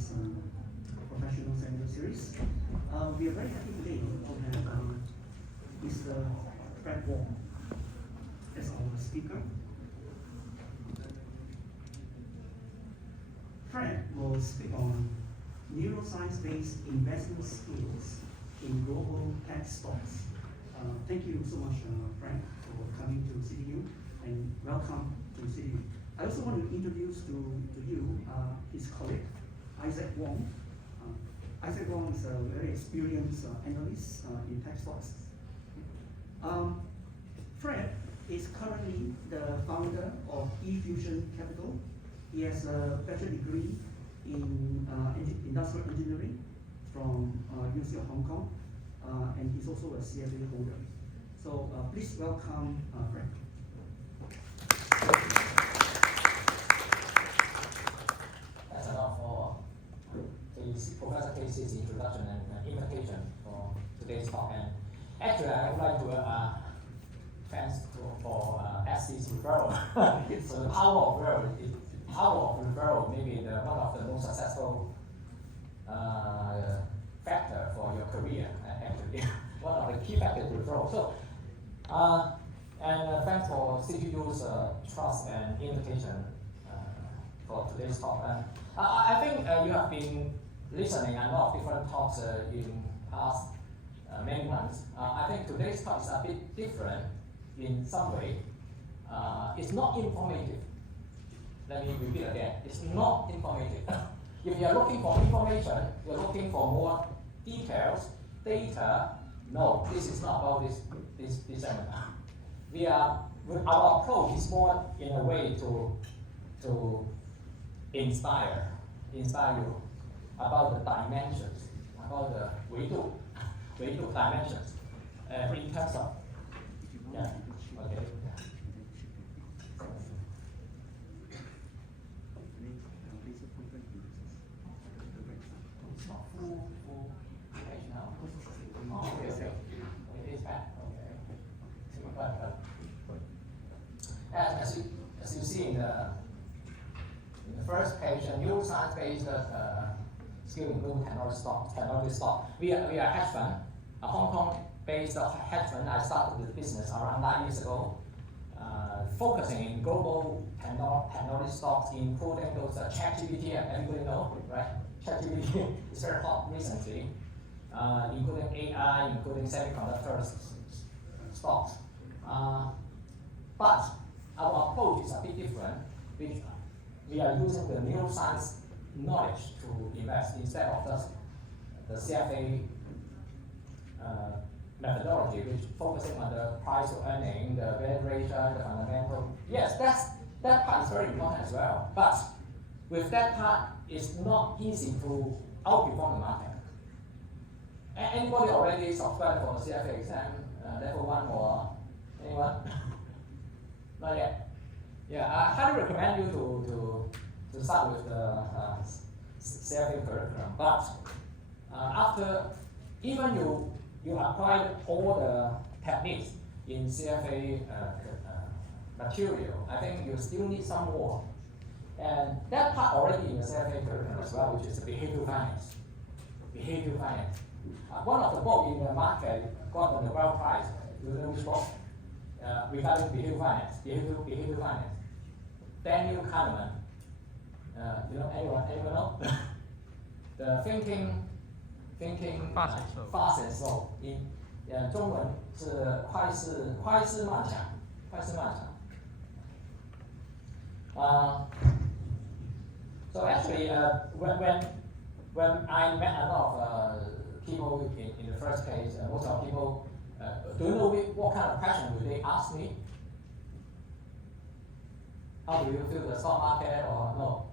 this professional seminar series. We are very happy today to have Mr. Fred Wong as our speaker. Fred will speak on neuroscience-based investment skills in global tech stocks. Thank you so much, Frank, for coming to CityU, and welcome to CityU. I also want to introduce to you his colleague, Isaac Wong. Isaac Wong is a very experienced analyst in tech stocks. Fred is currently the founder of eFusion Capital. He has a bachelor degree in industrial engineering from University of Hong Kong, and he's also a CFA holder. So please welcome Fred. Thanks a lot for Professor Casey's introduction and invitation for today's talk. And actually, I would like to thanks for SC's referral. So the power of referral may be one of the most successful factor for your career. Actually, one of the key factors of referral. So, and thanks for CityU's trust and invitation for today's talk. I think you have been listening a lot of different talks in past many months. I think today's talk is a bit different in some way. It's not informative. Let me repeat again. It's not informative. If you are looking for information, you're looking for more details, data. No, this is not about this seminar. Our approach is more in a way to inspire you about the dimensions, about the 维度 dimensions in terms of okay. As you see in the first page, a neuroscience-based skill in global technology stock. We are a hedge fund, a Hong Kong-based hedge fund. I started the business around 9 years ago, focusing in global technology stocks, including those ChatGPT. Everybody know, right? ChatGPT is very hot recently, including AI, including semiconductor stocks. But our approach is a bit different. We are using the neuroscience knowledge to invest instead of just the CFA methodology, which focusing on the price to earning, the valuation, the fundamental. Yes, that part is very important as well. But with that part, it's not easy to outperform the market. Anybody already subscribed for the CFA exam, level 1 or anyone? Not yet. Yeah, I highly recommend you to start with the CFA curriculum. But after even you applied all the techniques in CFA material, I think you still need some more. And that part already in the CFA curriculum as well, which is behavioral finance. Behavioral finance. One of the books in the market got the Nobel Prize. You know which book? Regarding behavioral finance. Behavioral finance. Daniel Kahneman. You know anyone know? The thinking fast and slow. In 中文是快思慢想。So actually, when I met a lot of people in the first case, most of people, do you know what kind of question would they ask me? How do you feel the stock market or no?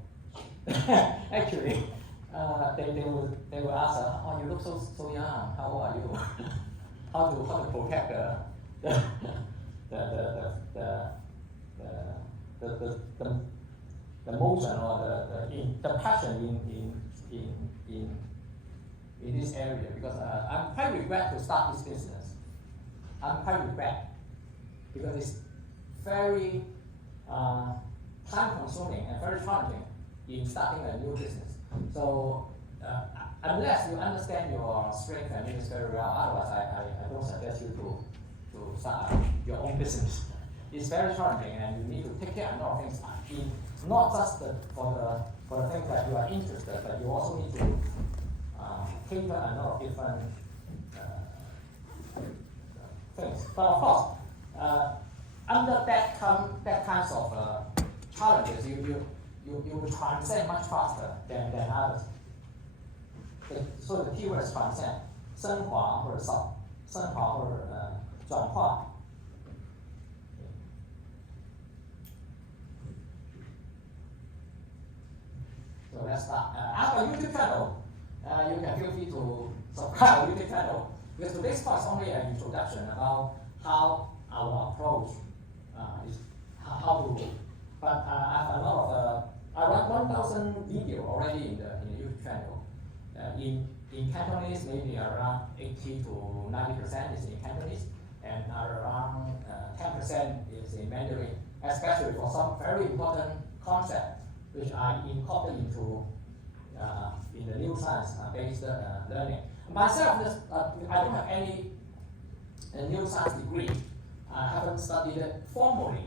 Actually, they will ask, oh, you look so young. How old are you? how to protect the motion or the passion in this area, because I'm quite regret to start this business. I'm quite regret because it's very time consuming and very challenging in starting a new business. So unless you understand your strength and weakness very well, otherwise I don't suggest you to start your own business. It's very challenging, and you need to take care of a lot of things, not just for the things that you are interested, but you also need to cater a lot of different things. But of course, under that kinds of challenges, you will transcend much faster than others. So the keyword is transcend, 升华或者转化。So let's start. I have a YouTube channel. You can feel free to subscribe to YouTube channel. Because today's talk is only an introduction about how our approach is how to. But I have a lot of around 1,000 video already in the YouTube channel. In Cantonese, maybe around 80 to 90% is in Cantonese, and around 10% is in Mandarin, especially for some very important concepts which I incorporate into in the neuroscience-based learning. Myself, I don't have any neuroscience degree. I haven't studied it formally,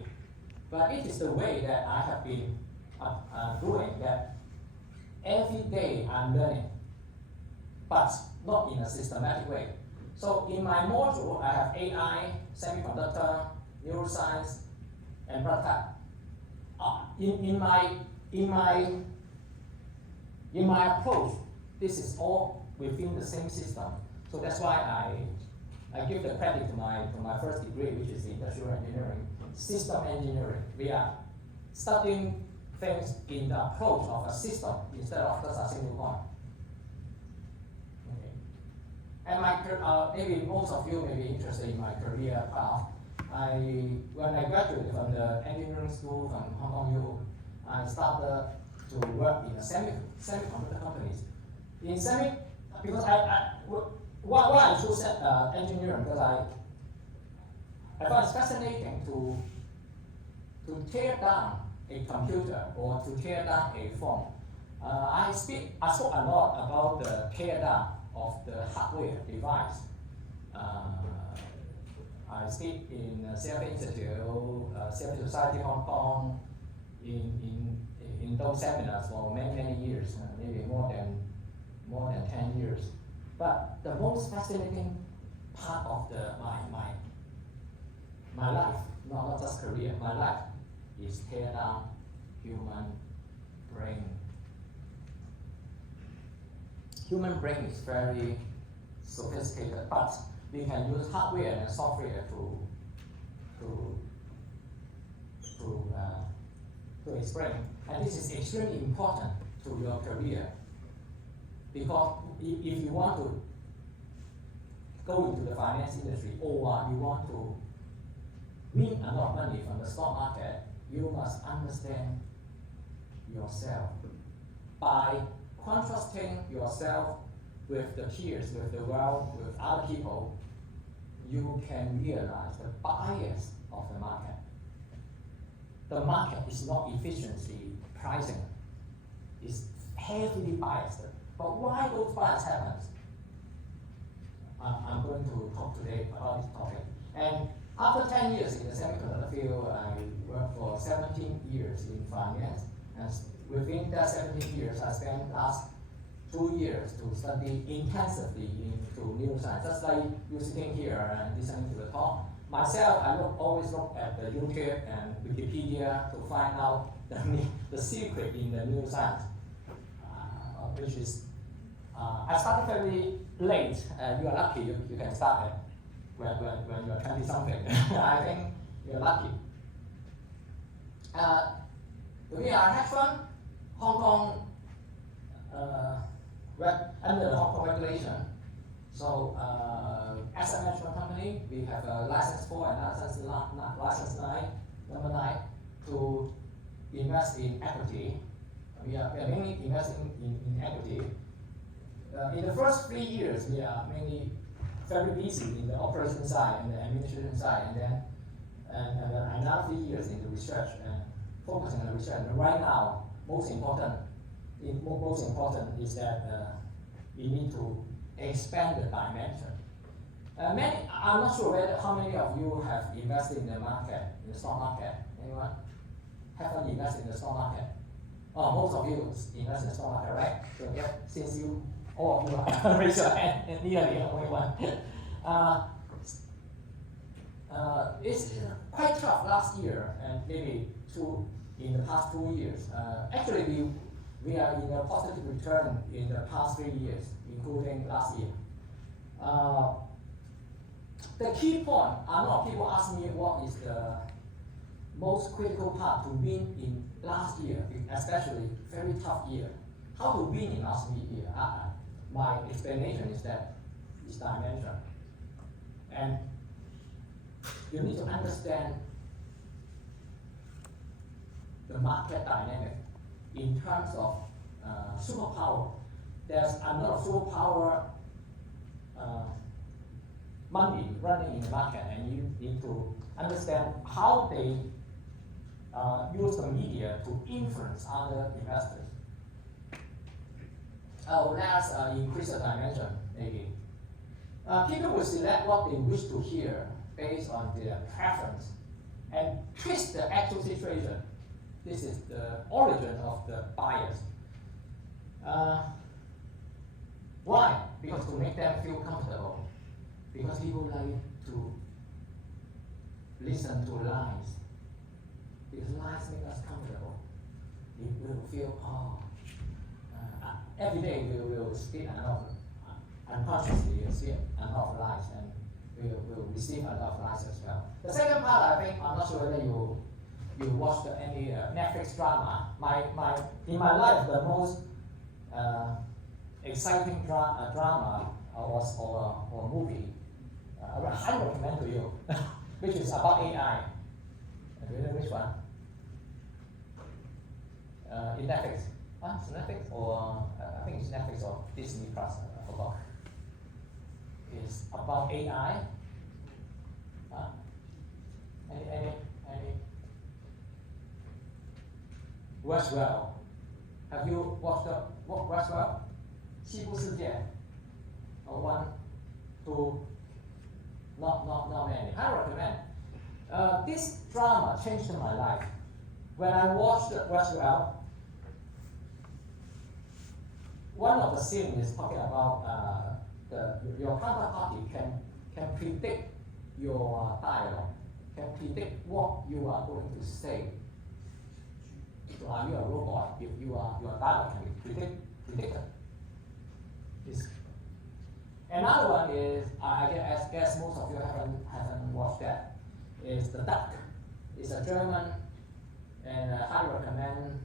but it is the way that I have been doing that. Every day I'm learning, but not in a systematic way. So in my module, I have AI, semiconductor, neuroscience, and blood type. In my approach, this is all within the same system. So that's why I give the credit to my first degree, which is industrial engineering, system engineering. We are studying things in the approach of a system instead of just a single one. Okay. And maybe most of you may be interested in my career path. When I graduated from the engineering school from Hong Kong U, I started to work in a semiconductor companies. Because why I chose engineering? Because I found it fascinating to tear down a computer or to tear down a phone. I spoke a lot about the tear down of the hardware device. I speak in CFA Institute, CFA Society Hong Kong, in those seminars for many years, maybe more than 10 years. But the most fascinating part of my life, not just career, my life, is tear down human brain. Human brain is very sophisticated, but we can use hardware and software to explain. And this is extremely important to your career, because if you want to go into the finance industry or you want to win a lot of money from the stock market, you must understand yourself. By contrasting yourself with the peers, with the world, with other people, you can realize the bias of the market. The market is not efficiency pricing. It's heavily biased. But why those bias happens? I'm going to talk today about this topic. And after 10 years in the semiconductor field, I worked for 17 years in finance. And within that 17 years, I spent the last 2 years to study intensively into neuroscience. Just like you sitting here and listening to the talk. Myself, I always look at the YouTube and Wikipedia to find out the secret in the neuroscience, which is, I started very late. You are lucky you can start it when you are 20 something. I think you're lucky. We are hedge fund, Hong Kong, under the Hong Kong regulation. So asset management company, we have a license 4 and license 9, number 9, to invest in equity. We are mainly investing in equity. In the first 3 years, we are mainly very busy in the operation side and the administration side, and then another 3 years in the research and focusing on the research. And right now, most important, most important is that we need to expand the dimension. I'm not sure how many of you have invested in the market, in the stock market. Anyone? Haven't invested in the stock market? Oh, most of you invest in the stock market, right? So yeah, since you, all of you are raise your hand, and nearly the only one. It's quite tough last year, and maybe in the past 2 years. Actually, we are in a positive return in the past 3 years, including last year. The key point, a lot of people ask me what is the most critical part to win in last year, especially very tough year. How to win in last year? My explanation is that it's dimension. And you need to understand the market dynamic in terms of superpower. There's a lot of superpower money running in the market, and you need to understand how they use the media to influence other investors. Let's increase the dimension maybe. People will select what they wish to hear based on their preference and twist the actual situation. This is the origin of the bias. Why? Because to make them feel comfortable. Because people like to listen to lies. Because lies make us comfortable. We will feel, every day we will speak unconsciously we speak a lot of lies, and we will receive a lot of lies as well. The second part, I think, I'm not sure whether you watched any Netflix drama. In my life, the most exciting drama or movie I highly recommend to you, which is about AI. Do you know which one? In Netflix. It's Netflix or I think it's Netflix or Disney Plus. I forgot. It's about AI. Any Westwell. Have you watched Westwell? 西部世界. Or 1, 2. Not many. I recommend. This drama changed my life. When I watched Westwell, one of the scenes is talking about your counterparty can predict your dialogue, can predict what you are going to say. So are you a robot if your dialogue can be predicted? Another one is, I guess most of you haven't watched that, is The Duck. It's a German, and I highly recommend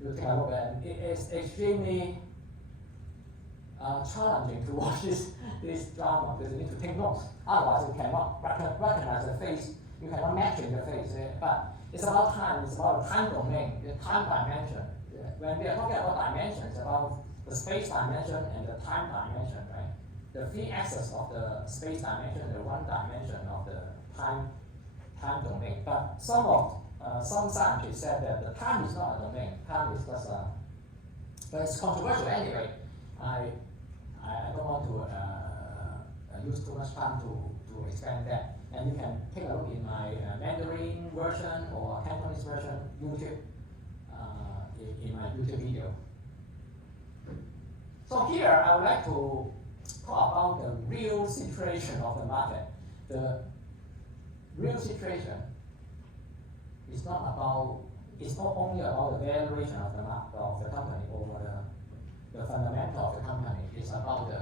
you take a look at it. It is extremely challenging to watch this drama because you need to take notes. Otherwise, you cannot recognize the face. You cannot match the face. But it's about time. It's about time domain, the time dimension. When we are talking about dimension, it's about the space dimension and the time dimension, right? The 3 axes of the space dimension, the 1 dimension of the time domain. But some scientists said that the time is not a domain. Time is just but it's controversial anyway. I don't want to use too much time to expand that. And you can take a look in my Mandarin version or Cantonese version, YouTube, in my YouTube video. So here I would like to talk about the real situation of the market. The real situation is not only about the valuation of the company or the fundamental of the company. It's about the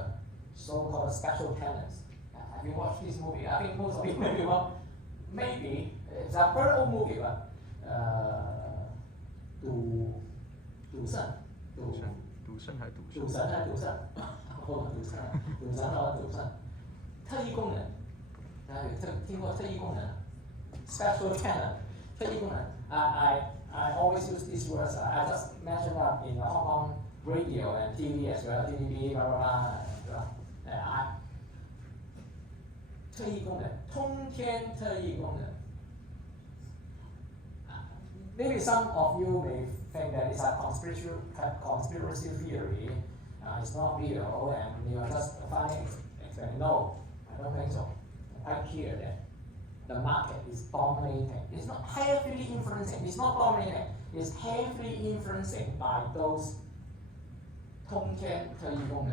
so-called special talents. Have you watched this movie? I think most of you maybe it's a very old movie, but赌神还是赌圣？特异功能，大家有听过特异功能 ？Special talent， 特异功能。I always use these words. I just mentioned that in Hong Kong radio and TV as well. TVB, blah blah blah， 对吧？特异功能，通天特异功能。Maybe some of you may think that it's a conspiracy theory, it's not real, and you are just finding explaining. No, I don't think so. Quite clear that the market is dominating. It's not heavily influencing. It's not dominating. It's heavily influencing by those 通天特异功能.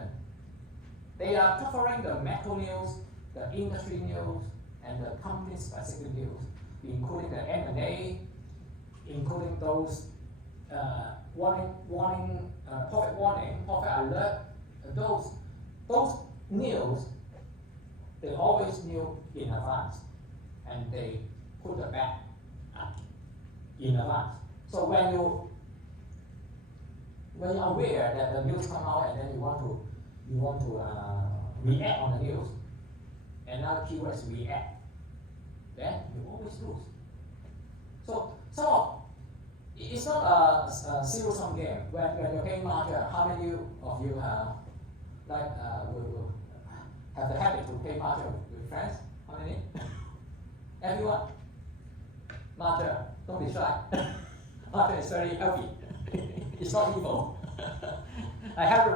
They are covering the macro news, the industry news, and the company-specific news, including the M&A, including those profit warning, profit alert. Those news, they always knew in advance, and they put the bet in advance. So when you're aware that the news come out and then you want to react on the news, another keyword is react, then you always lose. So it's not a zero-sum game. When you're playing mahjong, how many of you will have the habit to play mahjong with friends? How many? Everyone? Mahjong, don't be shy. Mahjong is very healthy. It's not evil. I highly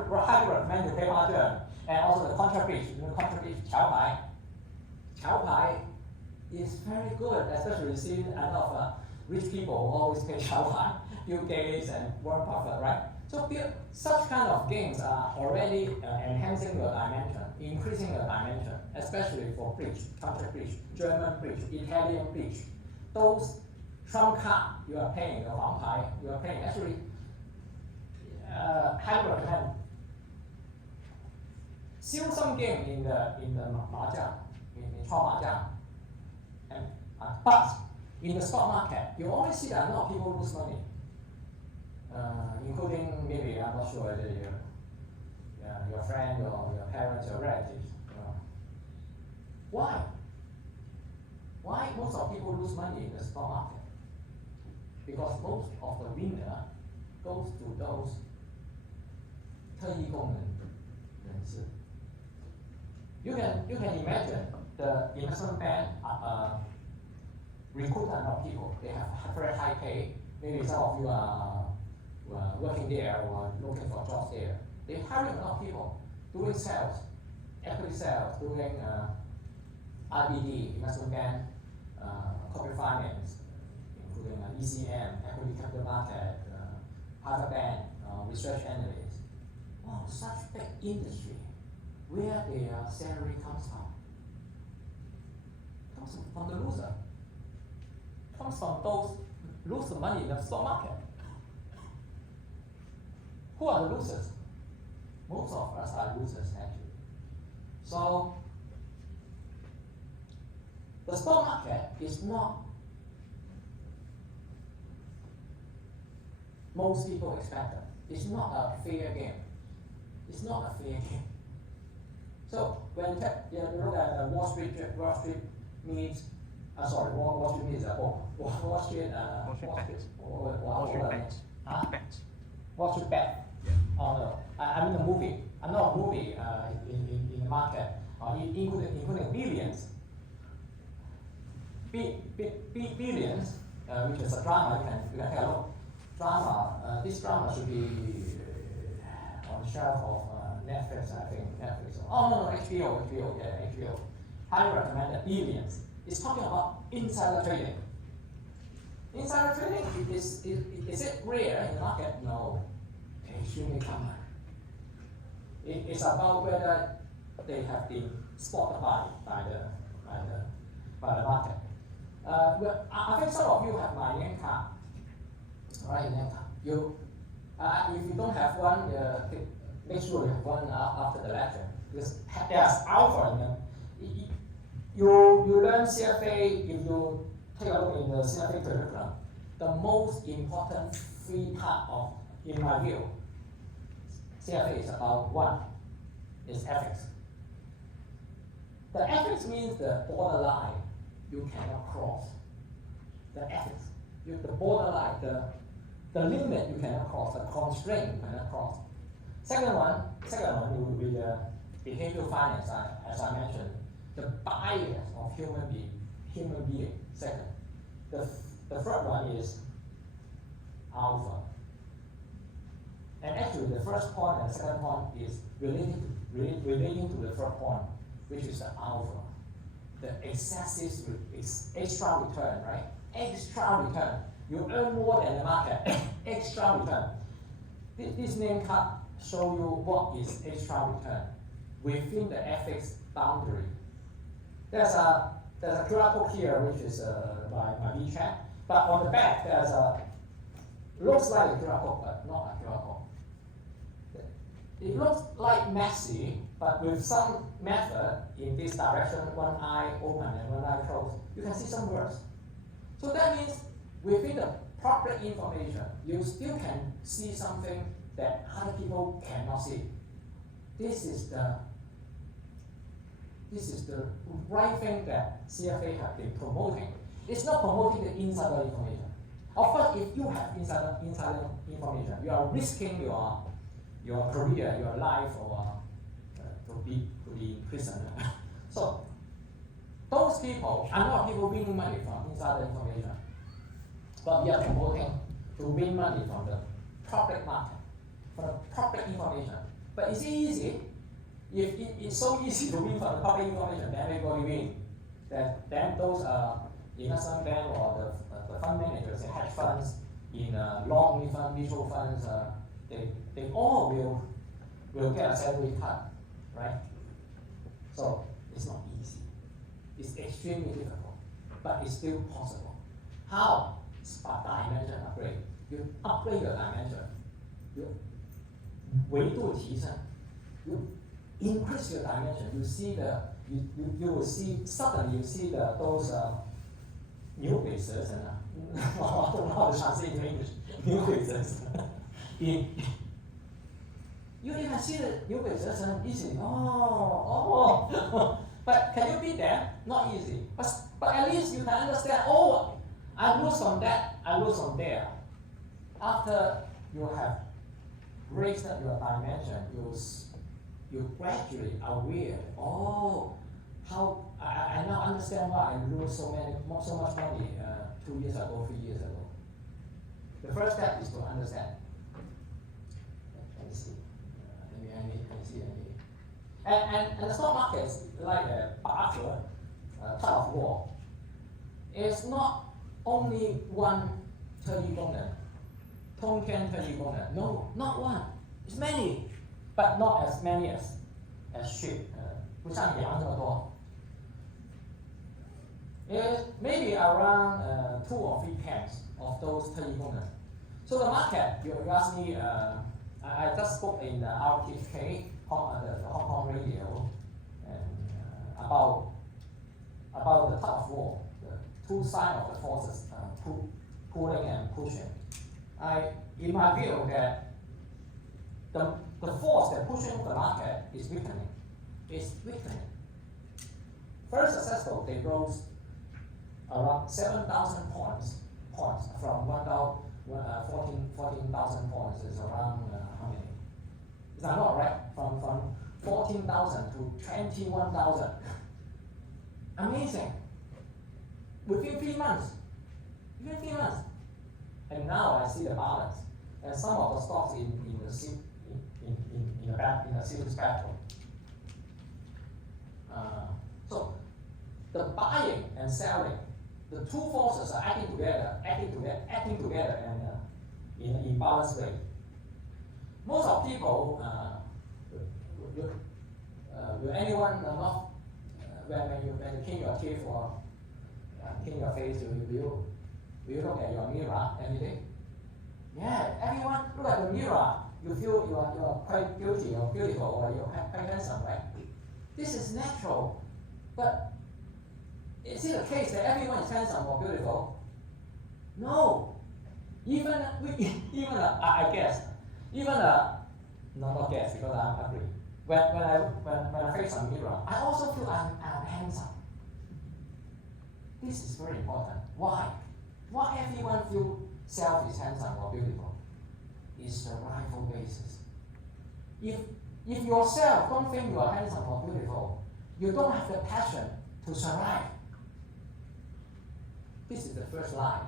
recommend you play mahjong. And also the contra bridge, contra bridge, 桥牌. 桥牌 is very good, especially you see a lot of rich people always play 桥牌, Bill Gates and Warren Buffett, right? So such kind of games are already enhancing your dimension, increasing your dimension, especially for bridge, contra bridge, German bridge, Italian bridge. Those trump card you are playing, the 王牌 you are playing, actually, highly recommend. Zero-sum game in the mahjong, in 敲麻将, but in the stock market, you always see that a lot of people lose money, including maybe, I'm not sure whether your friend or your parents, your relatives. Why? Why most of people lose money in the stock market? Because most of the winner goes to those 特异功能人士. You can imagine the investment bank recruit a lot of people. They have very high pay. Maybe some of you are working there or looking for jobs there. They hire a lot of people doing sales, equity sales, doing IBD, investment bank, corporate finance, including ECM, equity capital market, private bank, research analyst. Wow, such big industry. Where their salary comes from? Comes from the loser. Comes from those lose the money in the stock market. Who are the losers? Most of us are losers actually. So the stock market is not most people expected. It's not a fair game. It's not a fair game. So when you look at Wall Street meets, Wall Street meets Wall Street Bet. Wall Street bet. Oh no, I'm in a movie. I'm not a movie in the market, including billions. Billions, which is a drama. You can take a look. Drama. This drama should be on the shelf of Netflix, I think. Netflix. Oh no, HBO. Highly recommend it. Billions. It's talking about insider trading. Insider trading is it rare in the market? No, extremely common. It's about whether they have been spotted by the market. Well, I think some of you have my name card. Right, name card. If you don't have one, make sure you have one after the lecture. Because there's alpha in them. You learn CFA, if you take a look in the CFA curriculum, the most important three part of, in my view, CFA is about one, is ethics. The ethics means the borderline you cannot cross. The ethics, the borderline, the limit you cannot cross, the constraint you cannot cross. Second one will be the behavioral finance, as I mentioned, the bias of human being. Second, the third one is alpha. actually the first point and second point is relating to the third point, which is the alpha, the excessive extra return, right? Extra return. You earn more than the market. Extra return. This name card show you what is extra return within the FX boundary. There's a QR code here, which is my WeChat, but on the back there's a looks like a QR code, but not a QR code. It looks like messy, but with some method in this direction, one eye open and one eye closed, you can see some words. So that means within the proper information, you still can see something that other people cannot see. This is the right thing that CFA have been promoting. It's not promoting the insider information. Of course, if you have insider information, you are risking your career, your life, or to be in prison. So those people are not people winning money from insider information, but we are promoting to win money from the public market, from the public information. But is it easy? If it's so easy to win from the public information, then everybody win. Then those investment bank or the fund managers and hedge funds in long fund, mutual funds, they all will get a salary cut, right? So it's not easy. It's extremely difficult, but it's still possible. How? It's by dimension upgrade. You upgrade your dimension. You 维度提升. You increase your dimension. You will see suddenly you see those 牛鬼蛇神啊，我don't know how to translate in English. 牛鬼蛇神。You can see the 牛鬼蛇神 easily. But can you beat them? Not easy. But at least you can understand. Oh, I lose from that. I lose from there. After you have raised up your dimension, you gradually aware. Oh, how I now understand why I lose so much money 2 years ago, 3 years ago. The first step is to understand. Let me see. Maybe I see. And the stock market is like a battle, tug of war. It's not only one 特异功能, 通天特异功能. No, not one. It's many, but not as many as sheep. 不像羊这么多. It's maybe around 2 or 3 camps of those 特异功能. So the market, you ask me, I just spoke in the RTK, the Hong Kong radio, and about the tug of war, the two sides of the forces, pulling and pushing. In my view, that the force that pushing the market is weakening. It's weakening. Very successful, they rose around 7,000 points from 14,000 points is around how many? Is that not right? From 14,000 to 21,000. Amazing. Within 3 months. And now I see the balance. And some of the stocks in the series battle. So the buying and selling, the two forces are acting together, and in balanced way. Most of people, will anyone not when you clean your teeth or clean your face, will you look at your mirror every day? Yeah, everyone look at the mirror. You feel you are quite guilty or beautiful or you are quite handsome, right? This is natural, but is it the case that everyone is handsome or beautiful? No. I guess, not guess because I'm ugly. When I face a mirror, I also feel I'm handsome. This is very important. Why? Why everyone feel self is handsome or beautiful? It's survival basis. If yourself don't think you are handsome or beautiful, you don't have the passion to survive. This is the first line.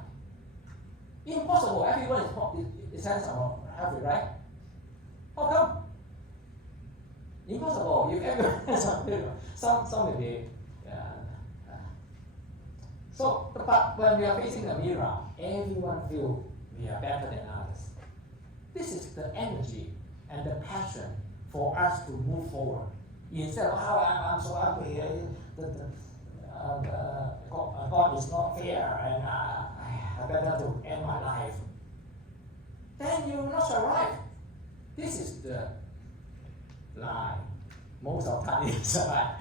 Impossible. Everyone is handsome or happy, right? How come? Impossible. You can some may be. So, but when we are facing the mirror, everyone feels we are better than others. This is the energy and the passion for us to move forward. Instead of, oh, I'm so ugly, God is not fair, and I better to end my life. Then you will not survive. This is the lie. Most of the time it's a lie.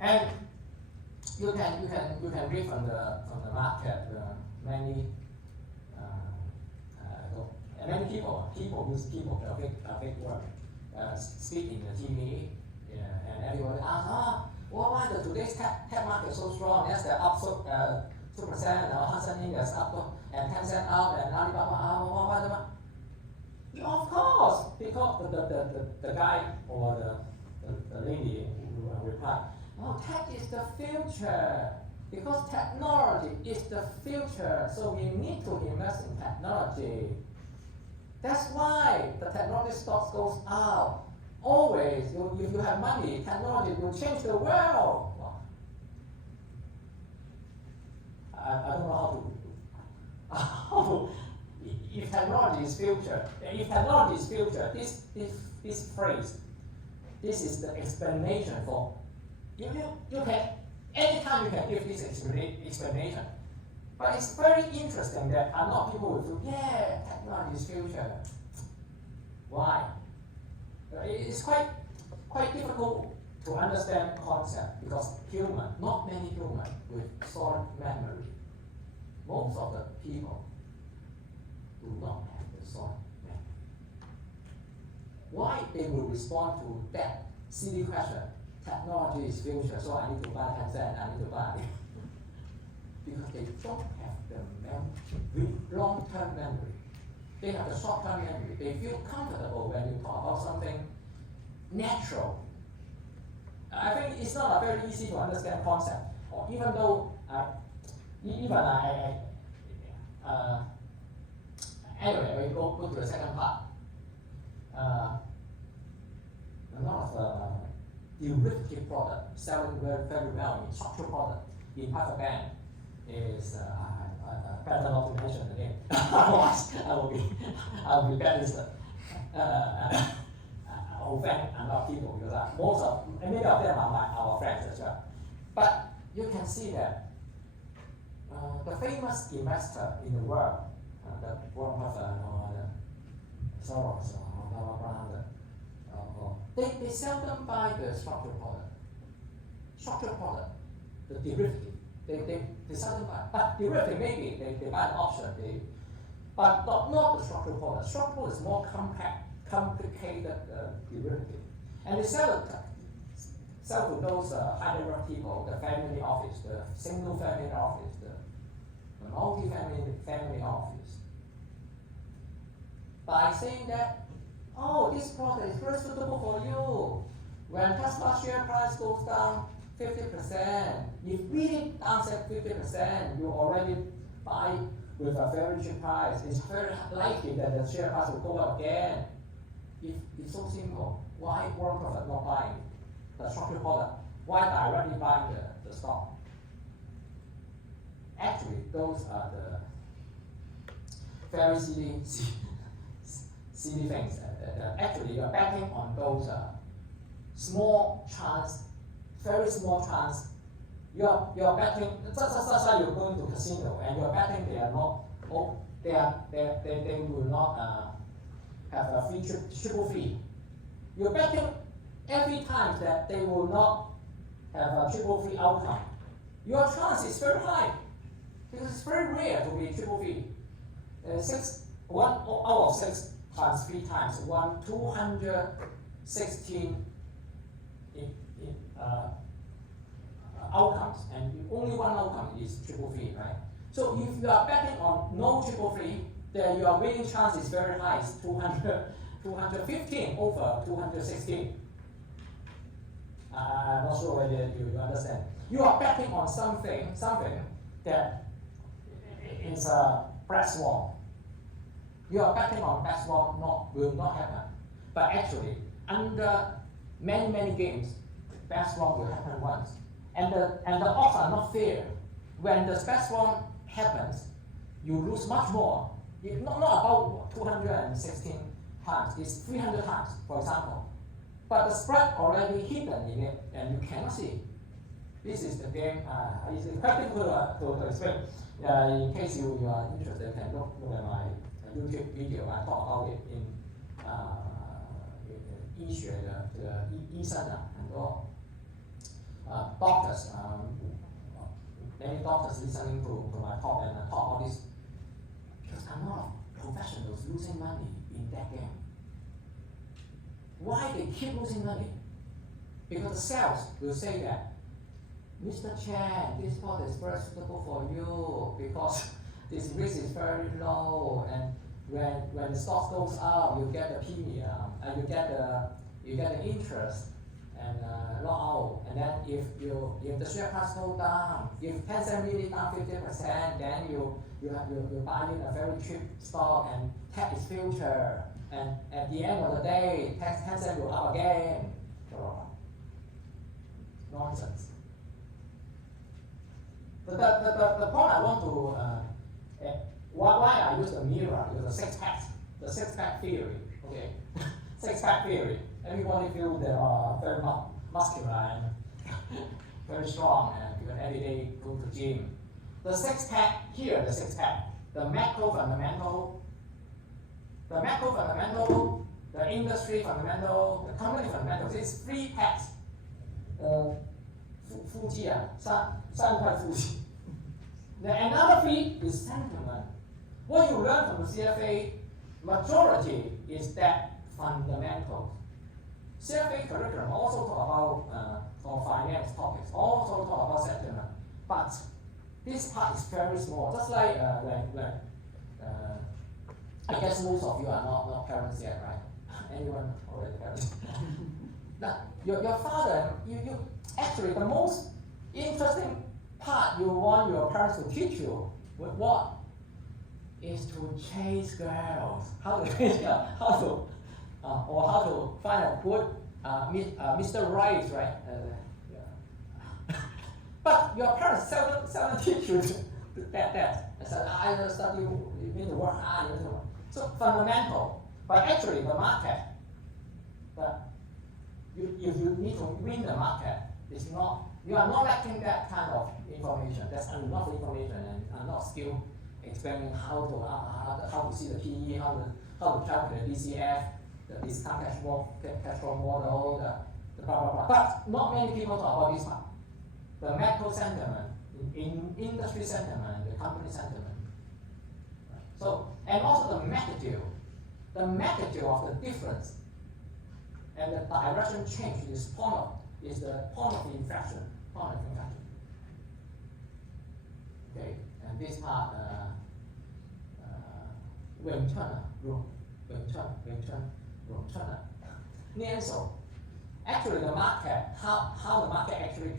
And you can read from the market many people use a big word, speak in the TV, and everybody asks, why the today's tech market so strong? Yes, they're up 2%, Hang Index up and 10% up, and Alibaba why? Of course, because the guy or the lady who replied, tech is the future. Because technology is the future, so we need to invest in technology. That's why the technology stocks goes up. Always, if you have money, technology will change the world. I don't know how to. If technology is future, this phrase, this is the explanation for. You can. Anytime you can give this explanation. But it's very interesting that a lot of people will feel, yeah, technology is future. Why? It's quite difficult to understand concept because not many human with solid memory. Most of the people do not have the solid memory. Why they will respond to that silly question? Technology is future, so I need to buy handset, I need to buy because they don't have the long-term memory. They have the short-term memory. They feel comfortable when you talk about something natural. I think it's not a very easy to understand concept. Or even though anyway, we go to the second part. A lot of derivative product selling very well in structural product in private bank is better not to mention the name. Otherwise, I will be bad as offend a lot of people because many of them are our friends as well. But you can see that the famous investor in the world, the Warren Buffett or the Soros or blah blah blah. They seldom buy the structural product. Structural product, the derivative, they seldom buy. But derivative maybe they buy an option, but not the structural product. Structural is more complicated derivative, and they sell to those high net worth people, the family office, the single family office, the multi-family office. By saying that, this product is very suitable for you. When Tesla share price goes down 50%, if really downside 50%, you already buy with a very cheap price. It's very likely that the share price will go up again. It's so simple. Why Warren Buffett not buying the structured product? Why directly buying the stock? Actually, those are the very silly things. Actually, you're betting on those small chance, very small chance. You're betting. Just like you're going to casino and you're betting they are not. They will not have a free triple fee. You're betting every time that they will not have a triple fee outcome. Your chance is very high because it's very rare to be triple fee. 1 out of 6 times 3 times 216 outcomes, and only one outcome is triple fee, right? So if you are betting on no triple fee, then your winning chance is very high. It's 215 over 216. I'm not sure whether you understand. You are betting on something that is a black swan. You are betting on best swap will not happen. But actually, under many games, best swap will happen once. And the odds are not fair. When the best swap happens, you lose much more. Not about 216 times, it's 300 times, for example. But the spread already hidden in it, and you cannot see. This is the game. It's quite difficult to explain. In case you are interested, you can look at my YouTube video. I talk about it in 医学的这个医生啊，很多doctors many doctors listening to my talk and talk about this because a lot of professionals losing money in that game. Why they keep losing money? Because the sales will say that, Mr. Chen, this spot is very suitable for you because this risk is very low, and when the stock goes up, you get the premium, and you get the interest, and long out. And then if the share price goes down, if Tencent really down 50%, then you buy in a very cheap stock and tech its future, and at the end of the day, Tencent will up again. Nonsense. But the point I want to why I use the mirror, the six-pack theory. Okay, six-pack theory. Everybody feels they are very muscular and very strong, and because every day go to gym. The six-pack here, the macro fundamental, the industry fundamental, the company fundamentals. It's 3 packs. 夫妻啊，3块夫妻。The another 3 is sentiment. What you learn from the CFA majority is that fundamentals. CFA curriculum also talk about finance topics, also talk about sentiment, but this part is very small. Just like I guess most of you are not parents yet, right? Anyone already parents? Now, your father, you actually the most interesting part you want your parents to teach you with what? Is to chase girls. How to chase girls? Or how to find a good Mr. Right, right? But your parents seldom teach you that. I said, I study, you need to work hard, you need to work. So fundamental. But actually the market, if you need to win the market, it's not, you are not lacking that kind of information. That's enough information and enough skill explaining how to see the PE, how to calculate the DCF, the discount cash flow model, the blah blah blah. But not many people talk about this part. The macro sentiment, in industry sentiment, the company sentiment. So, and also the magnitude of the difference and the direction change is the point of inflection. Okay, and this part, Wing Chun. Actually, the market, how the market actually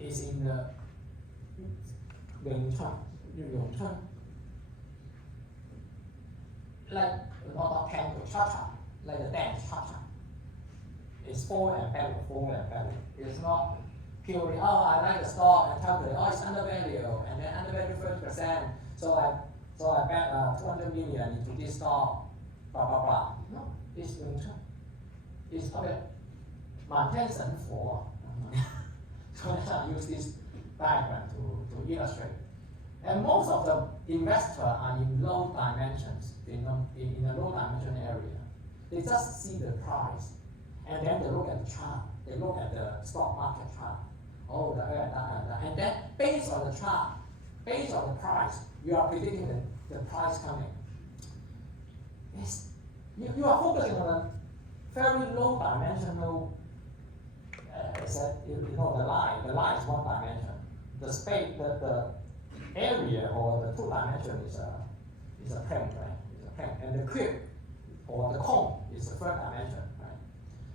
is in the Wing Chun. Like not tango, cha-cha, like the dance cha-cha. It's forward and backward. It's not purely, I like the stock and calculate, it's undervalued, and then undervalued 30%, so I bet 200 million into this stock, blah blah blah. No, it's Wing Chun. It's okay. 满天神佛. So I use this diagram to illustrate. And most of the investors are in low dimensions, in a low dimension area. They just see the price, and then they look at the chart. They look at the stock market chart. And then based on the chart, based on the price, you are predicting the price coming. You are focusing on a very low dimensional. The line. The line is 1 dimension. The space, the area or the 2 dimension is a plane, right? It's a plane, and the cube or the cone is the 3rd dimension, right?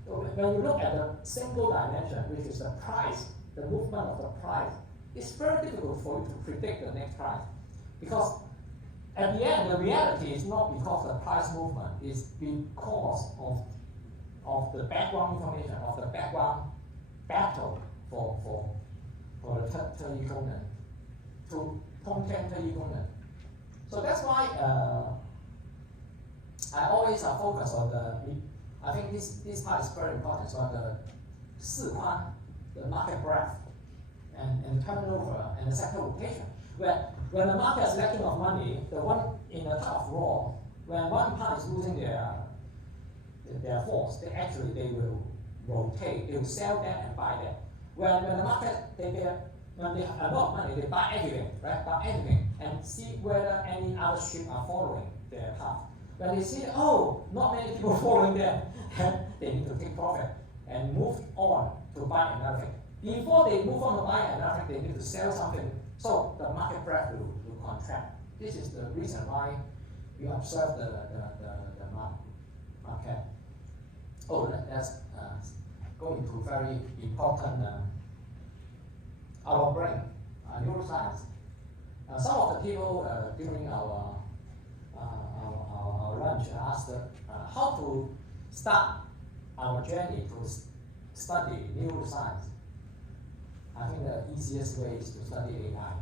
So when you look at the single dimension, which is the price, the movement of the price, it's very difficult for you to predict the next price because at the end, the reality is not because of the price movement, it's because of the background information, of the background battle for the 特异功能 to 通天特异功能. So that's why I always focus on I think this part is very important, so the 市宽, the market breadth, and turnover, and the sector rotation. When the market is lacking of money, the one in the top row, when one part is losing their force, they will rotate, they will sell that and buy that. When the market, when they have a lot of money, they buy everything, right? Buy everything and see whether any other ship are following their path. When they see, oh, not many people following them, then they need to take profit and move on to buy another thing. Before they move on to buy another thing, they need to sell something. So the market breadth will contract. This is the reason why we observe the market. Oh, let's go into very important our brain, neuroscience. Some of the people during our lunch asked how to start our journey to study neuroscience. I think the easiest way is to study AI,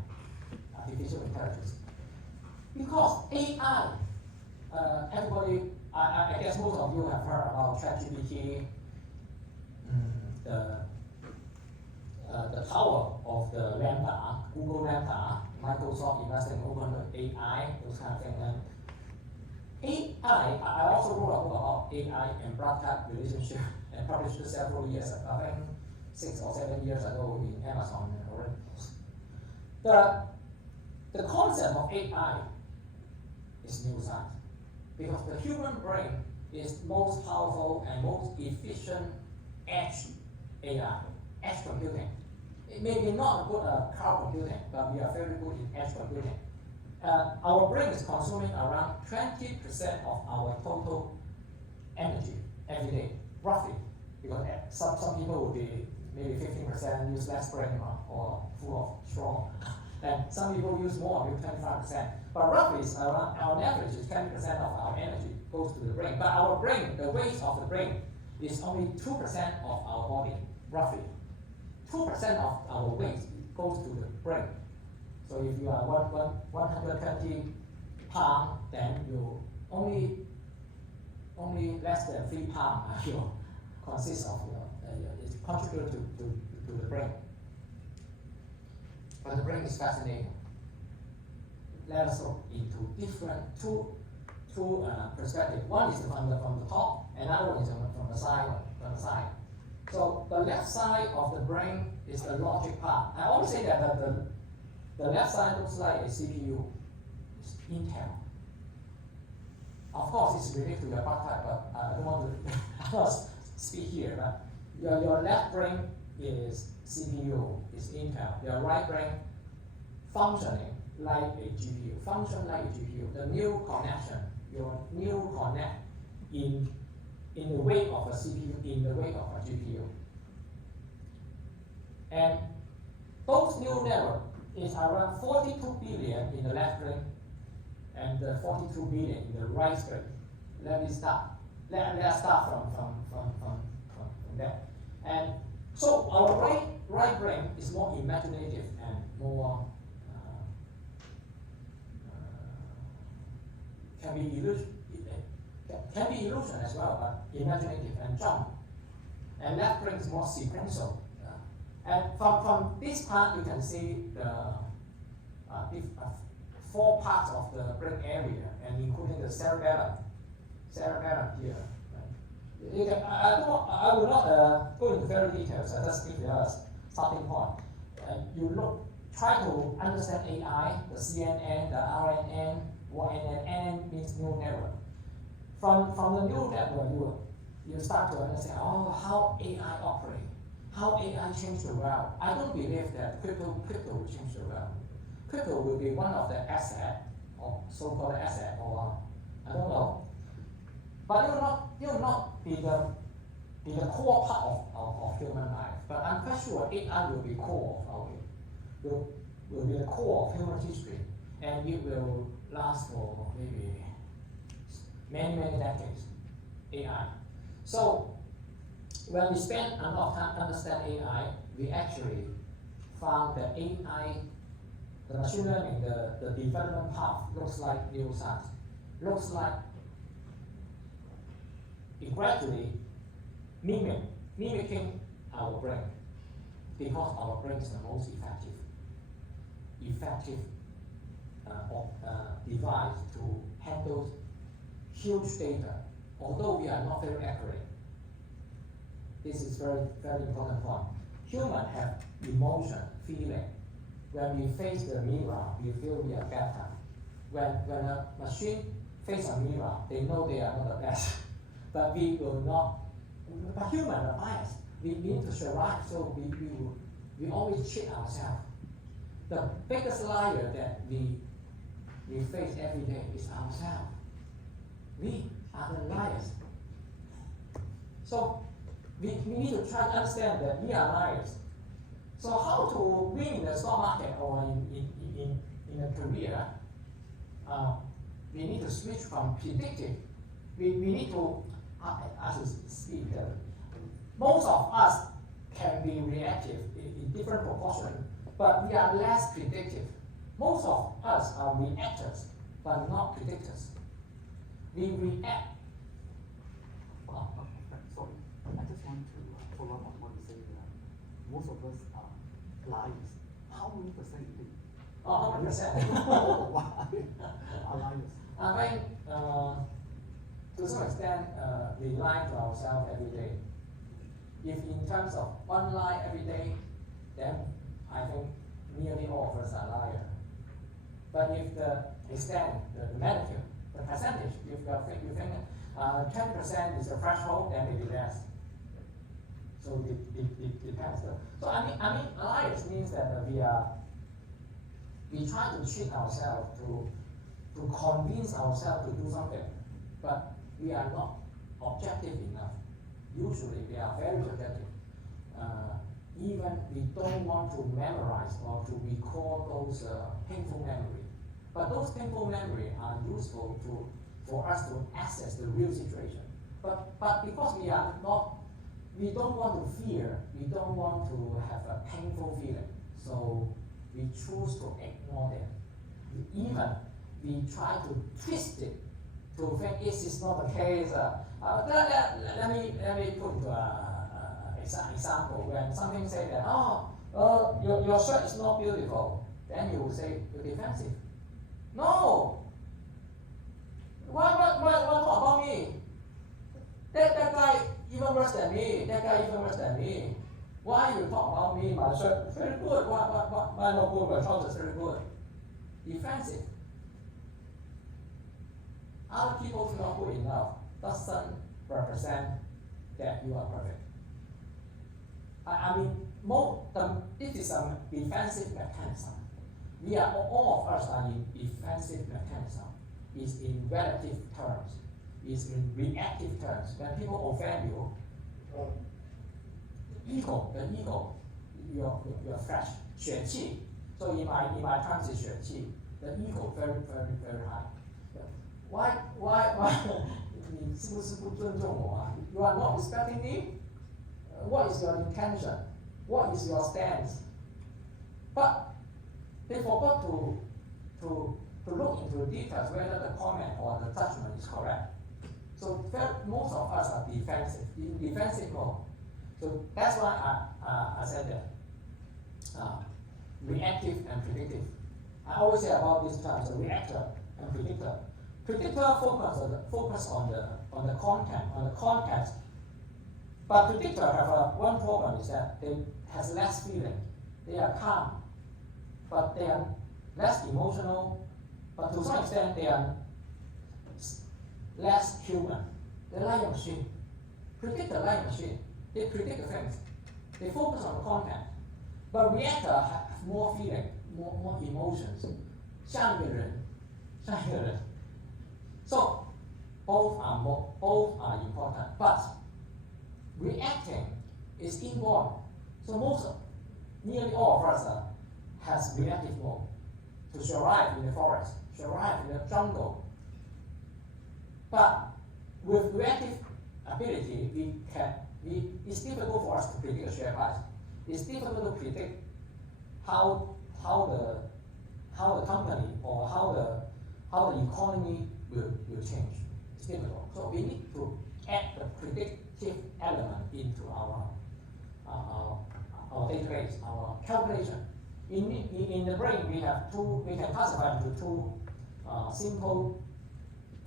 artificial intelligence. Because AI, everybody, I guess most of you have heard about ChatGPT, the power of the Lambda, Google Lambda, Microsoft investing in OpenAI, those kind of things. And AI, I also wrote a book about AI and blood type relationship and published it several years ago, I think 6 or 7 years ago in Amazon already. The concept of AI is neuroscience, because the human brain is most powerful and most efficient edge AI, edge computing. It may be not good at cloud computing, but we are very good in edge computing. Our brain is consuming around 20% of our total energy every day, roughly. Because some people would be maybe 15% use less brain or full of straw. And some people use more, maybe 25%. But roughly, it's around, on average, 10% of our energy goes to the brain. But our brain, the weight of the brain, is only 2% of our body, roughly. 2% of our weight goes to the brain. So if you are 120 pounds, then you only less than 3 pounds consists of it's contributed to the brain. But the brain is fascinating. Let us look into different two perspectives. One is from the top, another one is from the side. So the left side of the brain is the logic part. I always say that the left side looks like a CPU. It's Intel. Of course, it's related to your blood type, but I don't want to speak here. But your left brain is CPU, is Intel. Your right brain functioning like a GPU, function like a GPU. The new connection, your new connect in the way of a CPU, in the way of a GPU. And those neural networks is around 42 billion in the left brain and 42 billion in the right brain. Let's start from that. And so our right brain is more imaginative and more can be illusion as well, but imaginative and jump. And left brain is more sequential. And from this part, you can see the 4 parts of the brain area, and including the cerebellum here. Right? You can, I will not go into very details. I just give you a starting point. Try to understand AI, the CNN, the RNN. What NN means neural network. From the neural network, you start to understand how AI operates, how AI changes the world. I don't believe that crypto will change the world. Crypto will be one of the asset, or so-called asset, or I don't know. But it will not be the core part of human life. But I'm quite sure AI will be core of our will be the core of human history, and it will last for maybe many decades, AI. So when we spend a lot of time to understand AI, we actually found that AI, the machine learning, the development path looks like neuroscience, looks like it gradually mimicking our brain, because our brain is the most effective device to handle huge data, although we are not very accurate. This is very important point. Humans have emotion, feeling. When we face the mirror, we feel we are better. When a machine faces a mirror, they know they are not the best. But we will not. But humans are biased. We need to survive, so we always cheat ourselves. The biggest liar that we face every day is ourselves. We are the liars. So we need to try to understand that we are liars. So how to win in the stock market or in a career? We need to switch from predictive. We need to, as to speak, most of us can be reactive in different proportion, but we are less predictive. Most of us are reactors, but not predictors. We react. Sorry, I just want to follow up on what you say. Most of us are liars. How many percent you think? Oh, 100%. Why are liars? I think to some extent we lie to ourselves every day. If in terms of one lie every day, then I think nearly all of us are liars. But if the extent, the magnitude, the percentage, if you think 10% is the threshold, then maybe less. So it depends. So I mean, liars means that we try to cheat ourselves to convince ourselves to do something, but we are not objective enough. Usually we are very subjective. Even we don't want to memorize or to recall those painful memories. But those painful memories are useful for us to access the real situation. But because we don't want to fear, we don't want to have a painful feeling. So we choose to ignore them. Even we try to twist it to think this is not the case. Let me put into an example. When something say that, your shirt is not beautiful, then you will say you're defensive. No. Why talk about me? That guy even worse than me. That guy even worse than me. Why you talk about me? My shirt very good. Why not good? My trousers very good. Defensive. Other people not good enough doesn't represent that you are perfect. I mean, this is a defensive mechanism. We are all of us are in defensive mechanism. It's in relative terms. It's in reactive terms. When people offend you, the ego, your flesh, 血气. So in my terms is 血气. The ego very high. Why 你是不是不尊重我啊? You are not respecting me? What is your intention? What is your stance? But they forgot to look into the details whether the comment or the judgment is correct. So most of us are defensive, in defensive mode. So that's why I said that reactive and predictive. I always say about these terms, the reactor and predictor. Predictor focus on the content, on the context. But predictor have one problem is that they has less feeling. They are calm, but they are less emotional. But to some extent, they are less human. They're like a machine. Predictor like a machine. They predict things. They focus on the content. But reactor have more feeling, more emotions. 像一个人. So both are important, but reacting is inborn. So nearly all of us has reactive mode to survive in the forest, thrive in the jungle. But with reactive ability, it's difficult for us to predict the share price. It's difficult to predict how the company or how the economy will change. It's difficult. So we need to add the predictive element into our database, our calculation. In the brain, we can classify into two simple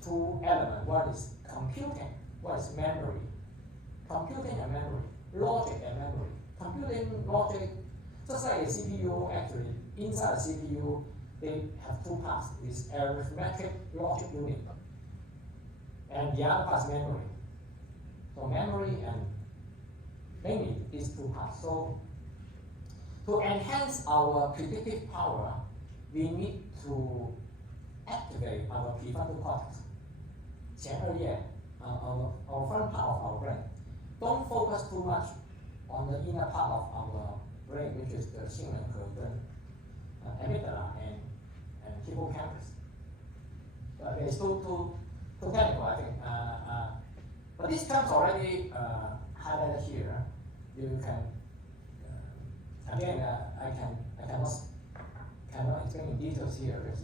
elements. One is computing, one is memory. Computing and memory, logic and memory. Computing logic, just like a CPU, actually, inside a CPU, they have two parts. It's arithmetic logic unit, and the other part is memory. So memory and mainly these two parts. So to enhance our predictive power, we need to activate our prefrontal cortex. 前额叶, our front part of our brain. Don't focus too much on the inner part of our brain, which is the 杏仁核跟 amygdala and hippocampus. It's too technical, I think. But these terms already highlighted here. You can again, I cannot explain in details here. It's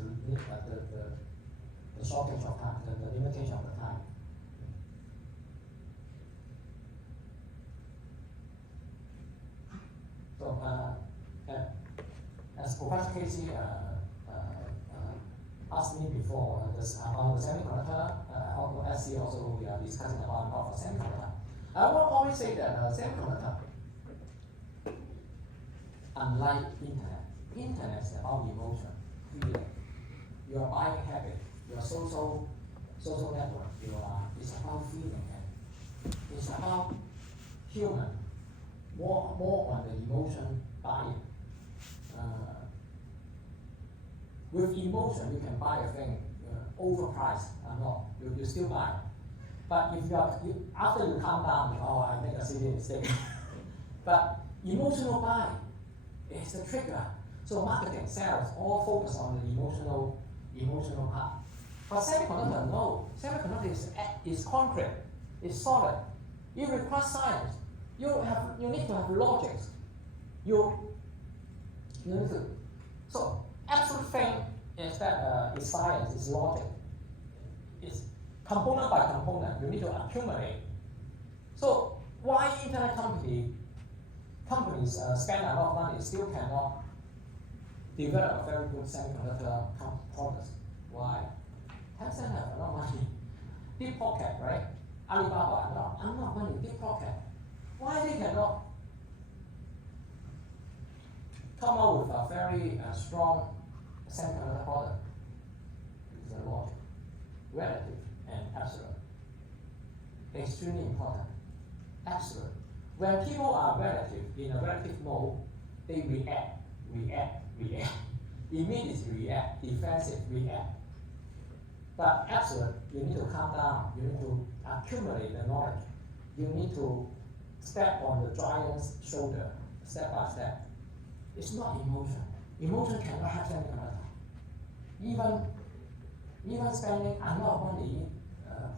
the shortage of time, the limitation of the time. So, as Professor Casey asked me before, about the semiconductor, SC also we are discussing about the semiconductor. I will always say that semiconductor, unlike internet is about emotion, feeling, your buying habit, your social network, it's about feeling, and it's about human, more on the emotion buying. With emotion, you can buy a thing overpriced or not, you still buy. But if after you calm down, I make a silly mistake. But emotional buying is the trigger. So marketing, sales, all focus on the emotional part. But semiconductor, no. Semiconductor is concrete, it's solid. It requires science. You need to have logics. You need to. So absolute thing is that is science, is logic. It's component by component. You need to accumulate. So why internet companies spend a lot of money still cannot develop a very good semiconductor products? Why? Tencent have a lot of money. Deep pocket, right? Alibaba, a lot of money, deep pocket. Why they cannot come out with a very strong semiconductor product? It's a logic, relative and absolute. Extremely important. Absolute. When people are relative, in a relative mode, they react. Immediately react, defensive react. But absolute, you need to calm down, you need to accumulate the knowledge. You need to step on the giant's shoulder, step by step. It's not emotion. Emotion cannot have semiconductor. Even spending a lot of money,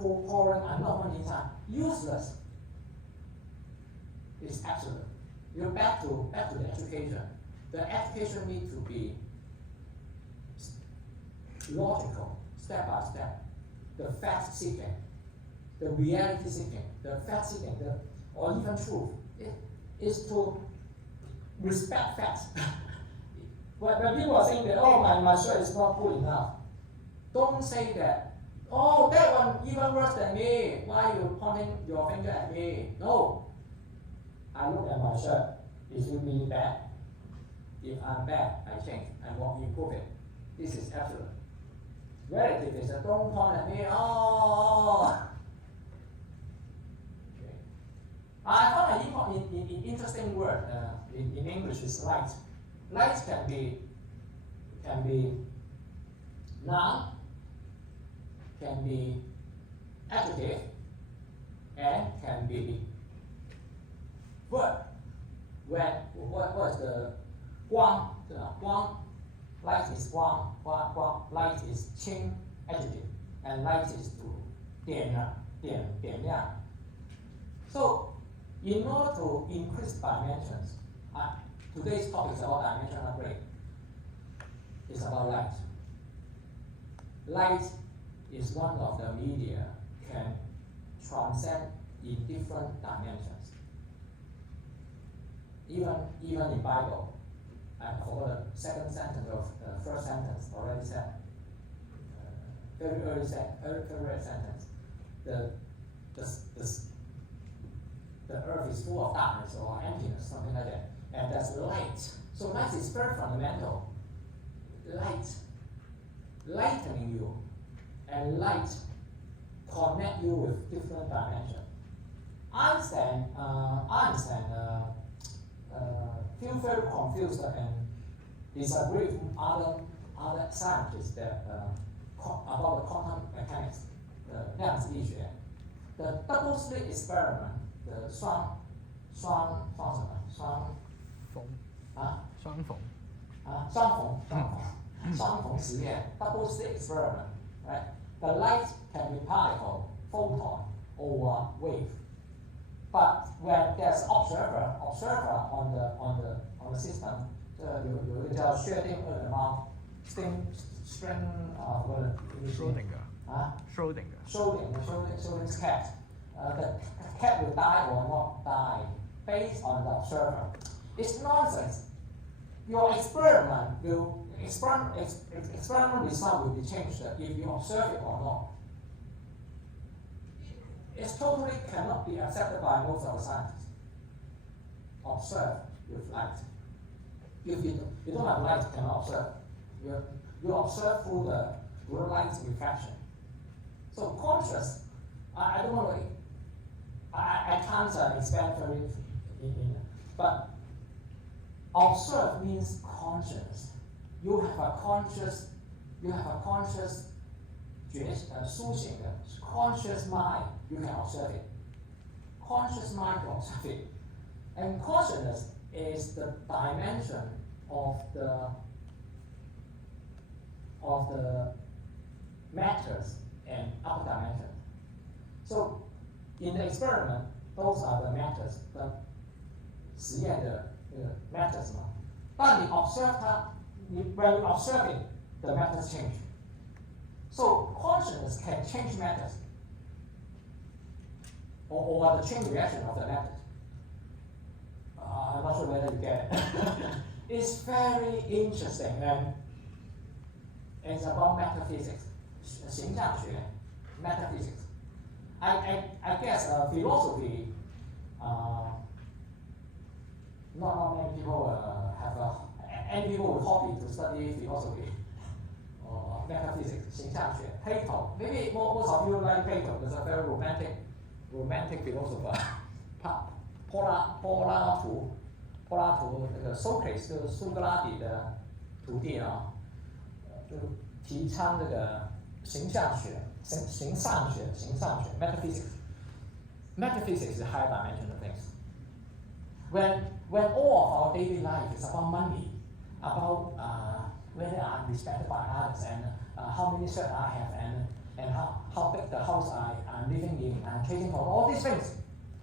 pouring a lot of money inside, useless. It's absolute. You're back to the education. The education needs to be logical, step by step. The fact seeking, the reality seeking, the fact seeking, or even truth, is to respect facts. When people are saying that, my shirt is not good enough, don't say that, that one even worse than me, why are you pointing your finger at me? No. I look at my shirt, is it really bad? If I'm bad, I change, I want to improve it. This is absolute. Relative is don't point at me, Okay. I found an interesting word in English is light. Light can be noun, can be adjective, and can be verb. What is the 光？光 Light is light is 氢 adjective, and light is to 点亮. So, in order to increase dimensions, today's topic is about dimension upgrade. It's about light. Light is one of the media can transcend in different dimensions. Even in Bible, I forgot the second sentence of the first sentence already said. Very early sentence. The earth is full of darkness or emptiness, something like that. And there's light. So light is very fundamental. Lightening you, and light connect you with different dimensions. Einstein feel very confused and disagree with other scientists that about the quantum mechanics, the 量子力学. The double slit experiment, the 双缝实验 double slit experiment, right? The light can be particle, photon, or wave. But when there's observer on the system, 有一个叫薛定谔的猫 Schrödinger's cat. The cat will die or not die based on the observer. It's nonsense. Your experiment result will be changed if you observe it or not. It totally cannot be accepted by most of the scientists. Observe with light. If you don't have light, you cannot observe. You observe through the light reflection. So conscious, I don't want to. I can't expand very in but observe means conscious. You have a conscious 苏醒的 conscious mind, you can observe it. Conscious mind can observe it. And consciousness is the dimension of the matters and upper dimension. So in the experiment, those are the matters, the 实验的matters 嘛。当你 observe 它， when you observe it, the matters change. So consciousness can change matters, or the chain reaction of the matters. I'm not sure whether you get it. It's very interesting, and it's about metaphysics, 形象学 metaphysics. I guess philosophy, not many people any people with hobby to study philosophy or metaphysics, 形象学 Plato. Maybe most of you like Plato. There's a very romantic philosopher. 柏拉图那个 Socrates 就是苏格拉底的徒弟啊，就提倡这个形上学 metaphysics. Metaphysics is a higher dimension of things. When all of our daily life is about money, about whether I'm respected by others and how many shirts I have and how big the house I'm living in and trading for all these things.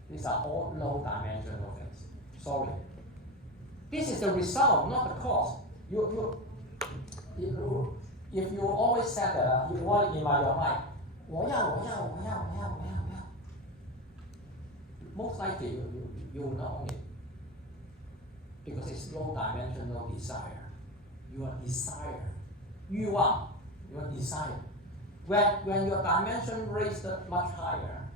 These are all low dimensional things. Sorry. This is the result, not the cause. If you always said that, you want in your mind, 我要 most likely you will not own it. Because it's low dimensional desire. Your desire. 欲望 your desire. When your dimension raised much higher,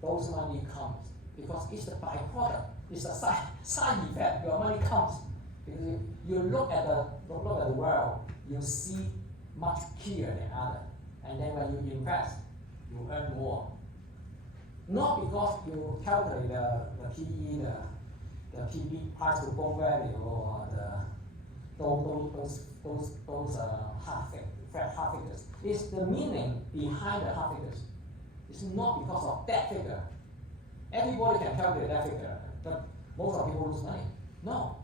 those money comes. Because it's the byproduct. It's a side effect. Your money comes. Because you look at the world, you see much clearer than others. And then when you invest, you earn more. Not because you calculate the PE, the PB, price to book value, or those half figures. It's the meaning behind the half figures. It's not because of that figure. Everybody can calculate that figure, but most of people lose money. No.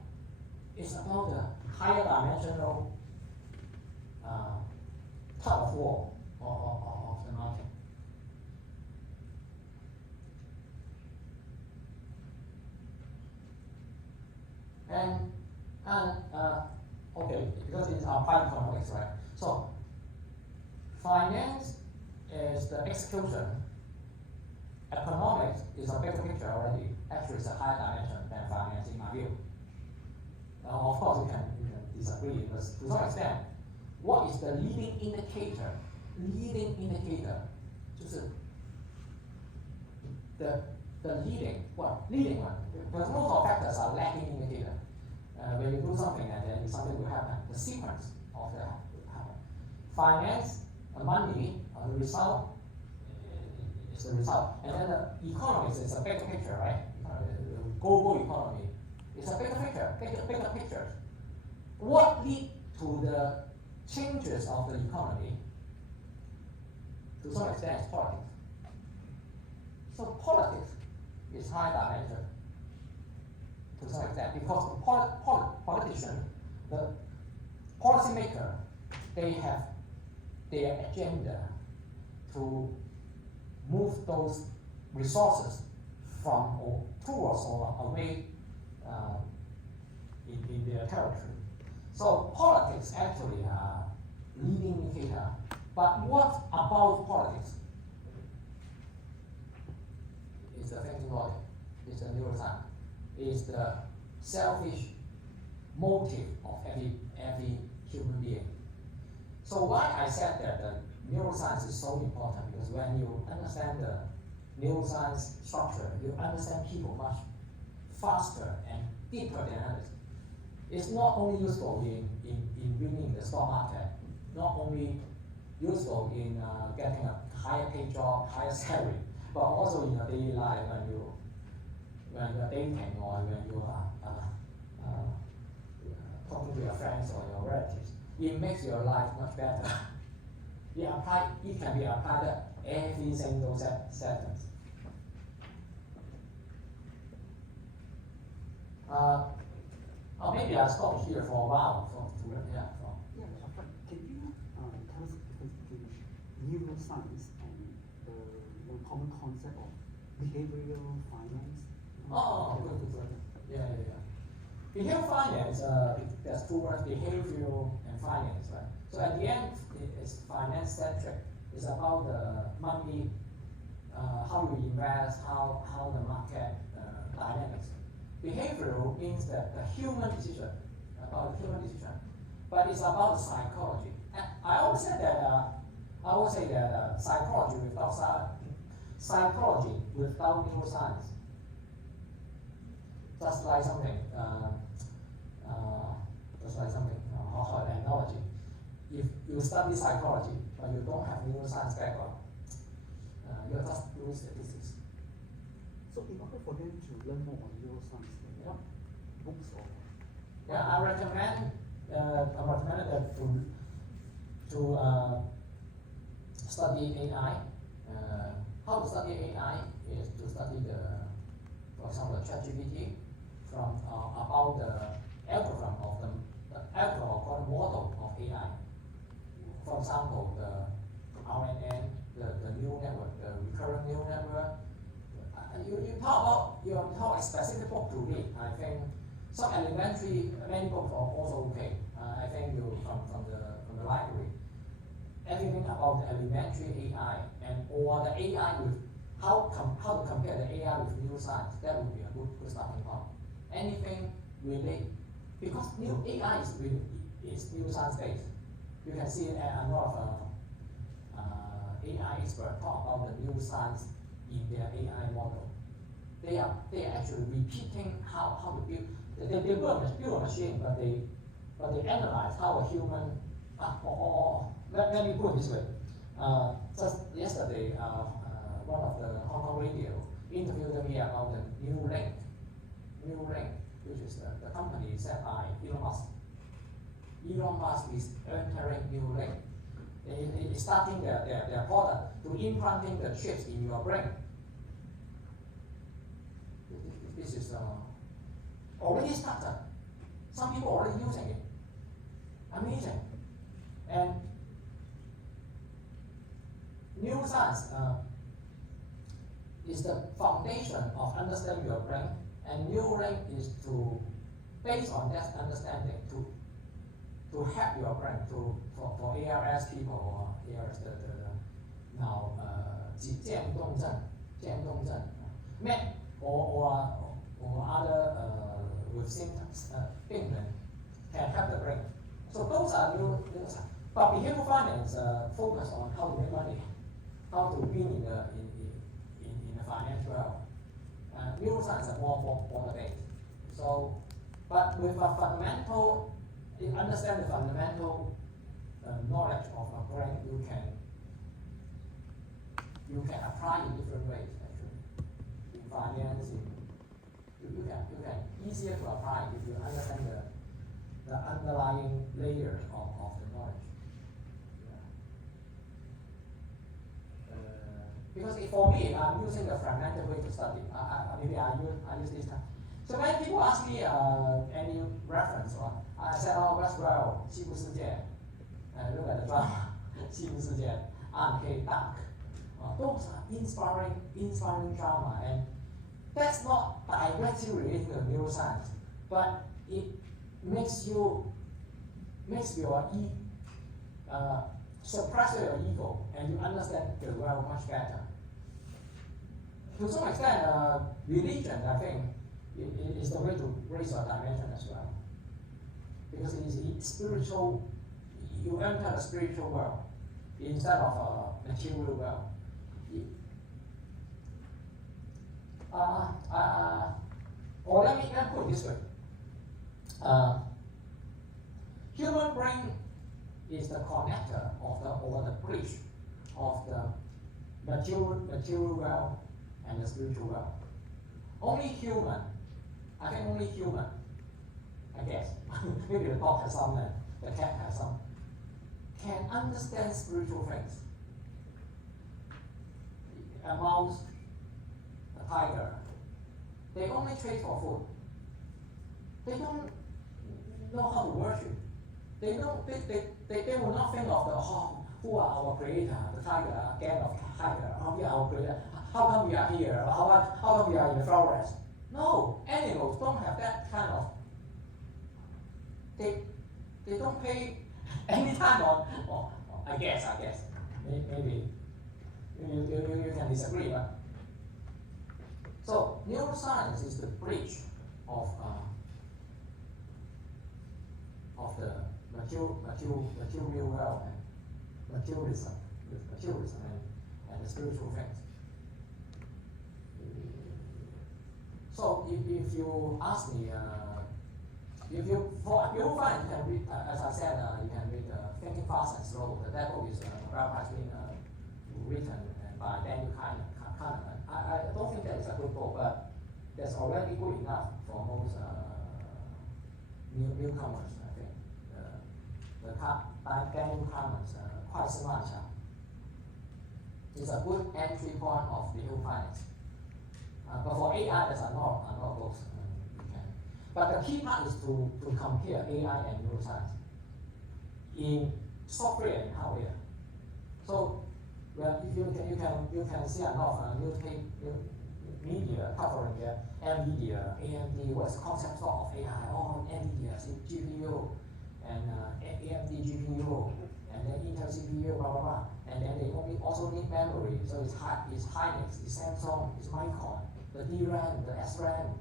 It's about the higher dimensional tug of war of the market. And okay, because it's applied economics, right? So finance is the execution. Economics is a bigger picture already. Actually, it's a higher dimension than finance in my view. Now, of course, you can disagree, but to some extent, what is the leading indicator? Leading indicator, 就是the leading one. Because most of factors are lagging indicator. When you do something and then something will happen, the sequence of that will happen. Finance, money, the result is the result. And then the economics is a bigger picture, right? The global economy is a bigger picture. What lead to the changes of the economy? To some extent, is politics. So politics is high dimension to some extent because the politician, the policymaker, they have their agenda to move those resources from or towards or away in their territory. So politics actually are leading indicator. But what about politics? It's the thinking logic, it's the neuroscience, it's the selfish motive of every human being. So why I said that the neuroscience is so important, because when you understand the neuroscience structure, you understand people much faster and deeper than others. It's not only useful in winning the stock market, not only useful in getting a higher paid job, higher salary, but also in your daily life when you're dating or when you are talking to your friends or your relatives. It makes your life much better. It can be applied at every single sentence. Or maybe I'll stop here for a while. Yeah, but can you tell us between neuroscience and the common concept of behavioral finance? Good. Yeah. Behavioral finance, there's two words, behavioral and finance, right? So at the end, it's finance centric. It's about the money, how you invest, how the market dynamics. Behavioral means that the human decision, but it's about psychology. And I always say that psychology without neuroscience, just like something, how an analogy. If you study psychology but you don't have neuroscience background, you're just doing statistics. So in order for them to learn more on neuroscience, what books or? Yeah, I recommend that to study AI. How to study AI is to study for example, ChatGPT from about the algorithm of the model of AI. For example, the RNN, the neural network, the recurrent neural network. You talk a specific book to read. I think some many books are also okay. I think you from the library, everything about the elementary AI or the AI with how to compare the AI with neuroscience. That would be a good starting point. Anything related, because new AI is neuroscience based. You can see a lot of AI experts talk about the neuroscience in their AI model. They are actually repeating how to build. They build a machine, but they analyze how a human. Let me put it this way. Just yesterday, one of the Hong Kong radio interviewed me about the Neuralink, which is the company set by Elon Musk. Elon Musk is entering Neuralink. It's starting their product to implanting the chips in your brain. This is already started. Some people already using it. Amazing. And neuroscience is the foundation of understanding your brain, and Neuralink is to, based on that understanding, to help your brain for ALS people or ALS now 渐冻症, or other with symptoms, 病人 can help the brain. So those are neuroscience. But behavioral finance focus on how to make money, how to win in the financial world. Neuroscience are more based. So, but with a fundamental, you understand the fundamental knowledge of a brain, you can apply in different ways actually. In finance, you can easier to apply if you understand the underlying layers of the knowledge. Because for me, I'm using a fragmented way to study. Maybe I use this time. So when people ask me any reference, I said, oh, Westworld, 西部世界, look at the drama, 西部世界, Unpaid Dark. Those are inspiring drama, and that's not directly related to neuroscience, but it makes your suppress your ego, and you understand the world much better. To some extent, religion, I think, is the way to raise your dimension as well. Because it's spiritual, you enter the spiritual world instead of a material world. Or let me put it this way. Human brain is the connector or the bridge of the material world and the spiritual world. Only human, I guess, maybe the dog has some, the cat has some, can understand spiritual things. A mouse, a tiger, they only trade for food. They don't know how to worship. They will not think of who are our creator, the tiger, again of tiger, how we are our creator, how come we are here, how come we are in the forest. No, animals don't have that kind of, they don't pay any time on I guess, maybe you can disagree, but so neuroscience is the bridge of the material world and materialism and the spiritual things. So if you ask me, for neuroscience, you can read, as I said, you can read Thinking Fast and Slow. The Devil is has been written by Daniel Kahneman. I don't think that is a good book, but that's already good enough for most newcomers, I think. Daniel Kahneman's 快思慢想 is a good entry point of behavioral finance. But for AI, there's a lot of books you can. But the key part is to compare AI and neuroscience in software and hardware. So, well, if you can see a lot of media covering NVIDIA, AMD, what's the concept of AI? Oh, NVIDIA GPU and AMD GPU, and then Intel CPU, blah blah blah. And then they also need memory, so it's Hynix, it's Samsung, it's Micron, the DRAM, the SRAM,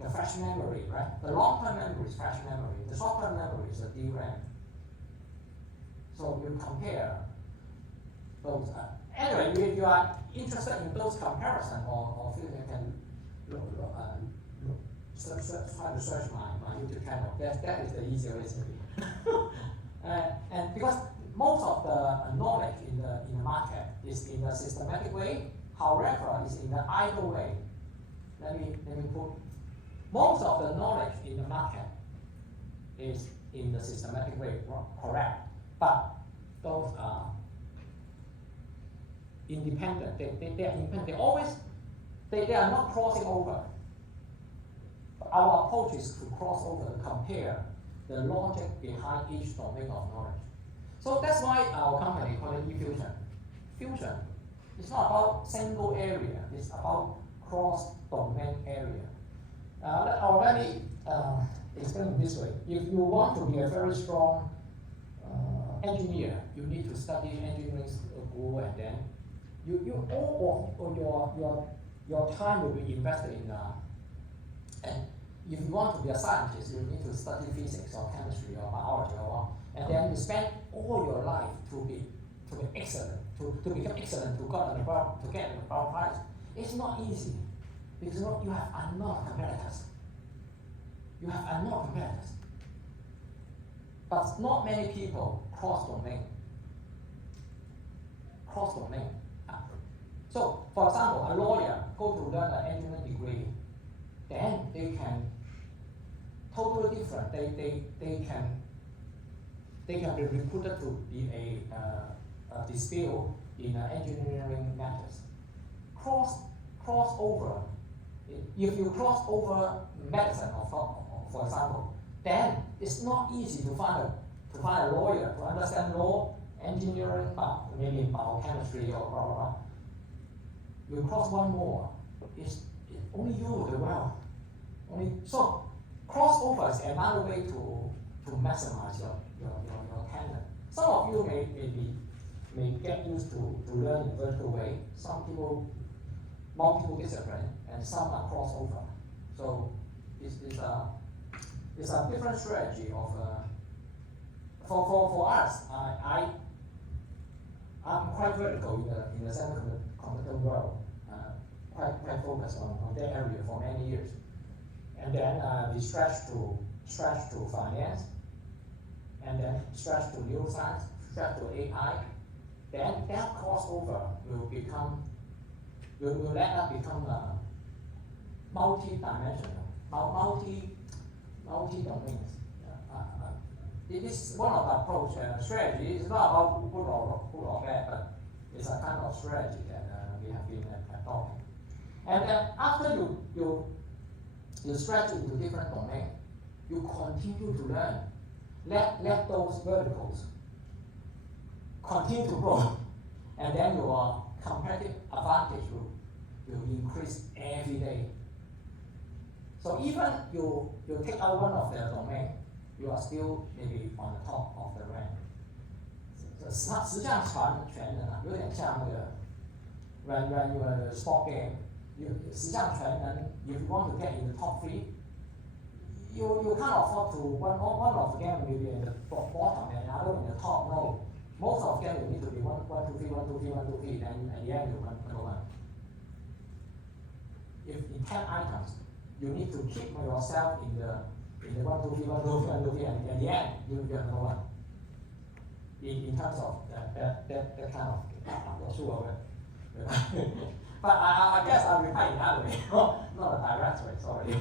the flash memory, right? The long-term memory is flash memory, the short-term memory is the DRAM. So you compare those. Anyway, if you are interested in those comparisons or feel you can try to search my YouTube channel. That is the easier way to be. And because most of the knowledge in the market is in a systematic way, however, is in the idle way. Let me put, most of the knowledge in the market is in the systematic way, correct, but those are independent. They are independent. They are not crossing over. Our approach is to cross over, to compare the logic behind each domain of knowledge. So that's why our company called it e-fusion. Fusion. It's not about single area, it's about cross-domain area. Let already explain it this way. If you want to be a very strong engineer, you need to study engineering school, and then you all of your time will be invested in and if you want to be a scientist, you need to study physics or chemistry or biology and then you spend all your life to be excellent, to become excellent, to get the Nobel Prize. It's not easy because you have unknown competitors. You have unknown competitors. But not many people cross-domain. Cross-domain. So, for example, a lawyer go to learn an engineering degree, then they can totally different. They can be recruited to be a dispute in engineering matters. Crossover. If you cross over medicine, for example, then it's not easy to find a lawyer to understand law, engineering, maybe biochemistry or blah blah blah. You cross one more, it's only you the world. So crossover is another way to maximize your talent. Some of you may get used to learn in a vertical way. Some people multiple discipline, and some are crossover. So it's a different strategy of for us. I'm quite vertical in the semiconductor world, quite focused on that area for many years, and then we stretch to finance, and then stretch to neuroscience, stretch to AI. Then that crossover will let us become multi-dimensional, multi-domains. It is one of the approach strategy. It's not about good or bad, but it's a kind of strategy that we have been talking. And then after you stretch into different domains, you continue to learn. Let those verticals continue to grow, and then your competitive advantage will increase every day. So even you take out one of their domain, you are still maybe on the top of the rank. 实际上全能有点像那个 when you are a sport game， 实际上全能 if you want to get in the top 3, you can't afford to one of the game will be in the bottom and the other in the top. No, most of them you need to be 1, 2, 3, 1, 2, 3, 1, 2, 3, and at the end you number 1. If in 10 items, you need to keep yourself in the 1, 2, 3, 1, 2, 3, 1, 2, 3, and at the end you are number 1. In terms of that kind of, I'm not sure of it. But I guess I'll reply in that way, not a direct way, sorry.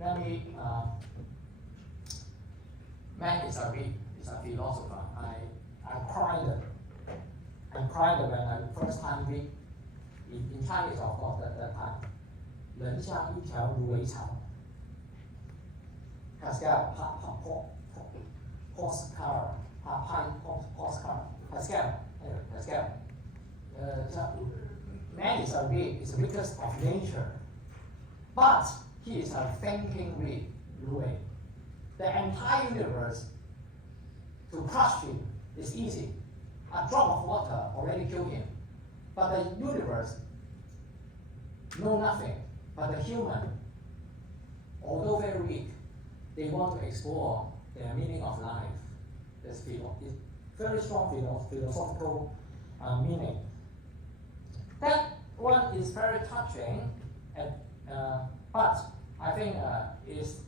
Let me, man is a philosopher. I cried when I first time read in Chinese, of course, at that time. 人像一条芦苇草 Pascal, postcard, Pascal. Man is a reed, is the weakest of nature, but he is a thinking reed, Louis. The entire universe, to crush him is easy. A drop of water already killed him, but the universe know nothing. But the human, although very weak, they want to explore the meaning of life. This very strong philosophical meaning. That one is very touching, but I think it's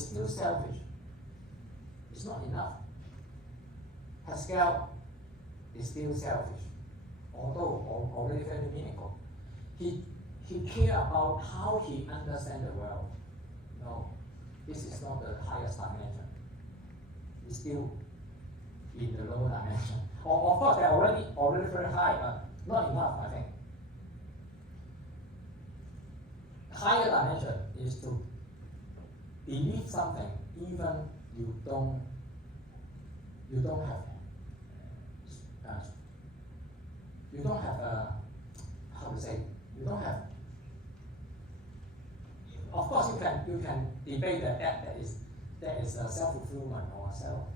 still selfish. It's not enough. Pascal is still selfish, although already very meaningful. He cares about how he understands the world. No, this is not the highest dimension. It's still in the lower dimension. Of course, they're already very high, but not enough, I think. Higher dimension is to believe something even you don't have how to say, you don't have. Of course, you can debate that is a self-fulfillment or self.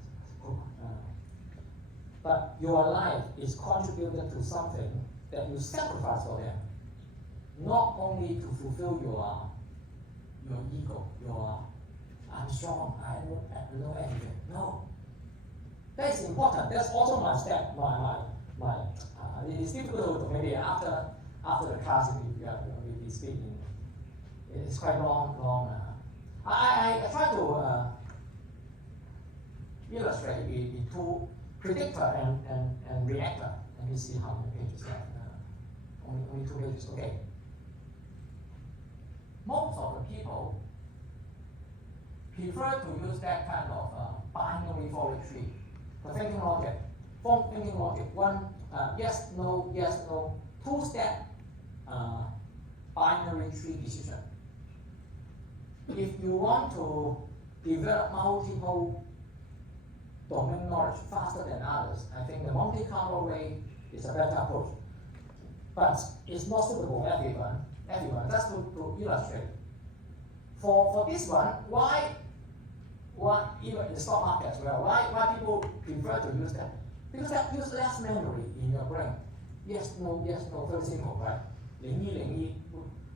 But your life is contributed to something that you sacrifice for them, not only to fulfill your ego, I'm strong, I know everything. No, that is important. That's also my step. It is difficult to maybe after the class we be speaking. It's quite long. I try to illustrate the two, predictor and reactor. Let me see how many pages left. Only 2 pages. Okay. Most of the people prefer to use that kind of binary forward tree. The thinking logic, one yes, no, two-step binary tree decision. If you want to develop multiple domain knowledge faster than others, I think the Monte Carlo way is a better approach. But it's not suitable for everyone. Just to illustrate. For this one, why even in the stock market as well, why people prefer to use that? Because that uses less memory in your brain. Yes, no, very simple, right? 零一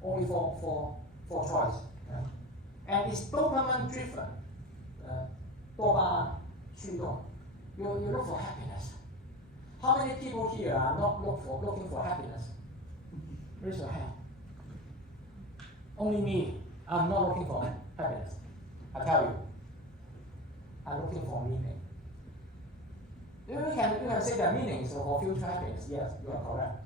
only for choice. Yeah? And it's dopamine driven. 多巴胺驱动. You look for happiness. How many people here are not looking for happiness? Raise your hand. Only me. I'm not looking for happiness. I tell you. I'm looking for meaning. You can say that meaning is for future happiness. Yes, you are correct.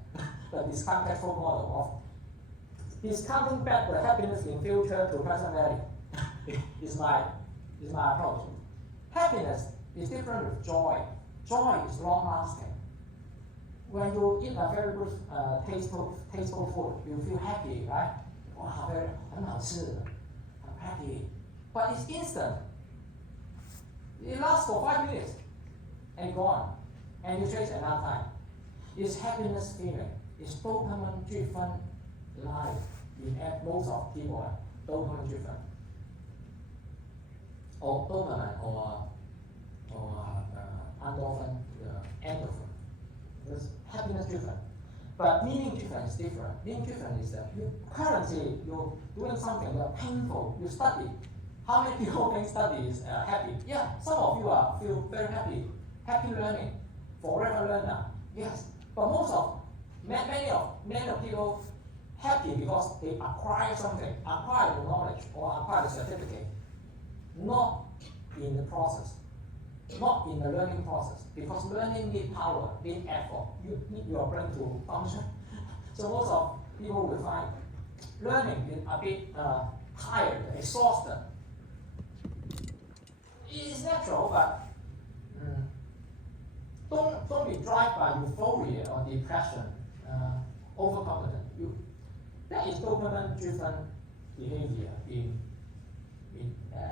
But this contextual model of discounting back the happiness in future to present value is my approach. Happiness is different with joy. Joy is long lasting. When you eat a very good tasteful food, you feel happy, right? Wow, I'm happy. But it's instant. It lasts for 5 minutes and gone. And you chase another time. It's happiness feeling. It's dopamine driven life. In most of people, dopamine driven. Or dopamine or endorphin, endorphin. It's happiness driven. But meaning driven is different. Meaning driven is that currently you're doing something that's painful. You study. How many people think study is happy? Yeah, some of you feel very happy. Happy learning, forever learner. Yes, but many of people happy because they acquire something, acquire the knowledge or acquire the certificate, not in the process, not in the learning process. Because learning needs power, needs effort. You need your brain to function. So most of people will find learning is a bit tired, exhausted. It's natural, but don't be driven by euphoria or depression, overconfident. That is dopamine-driven behavior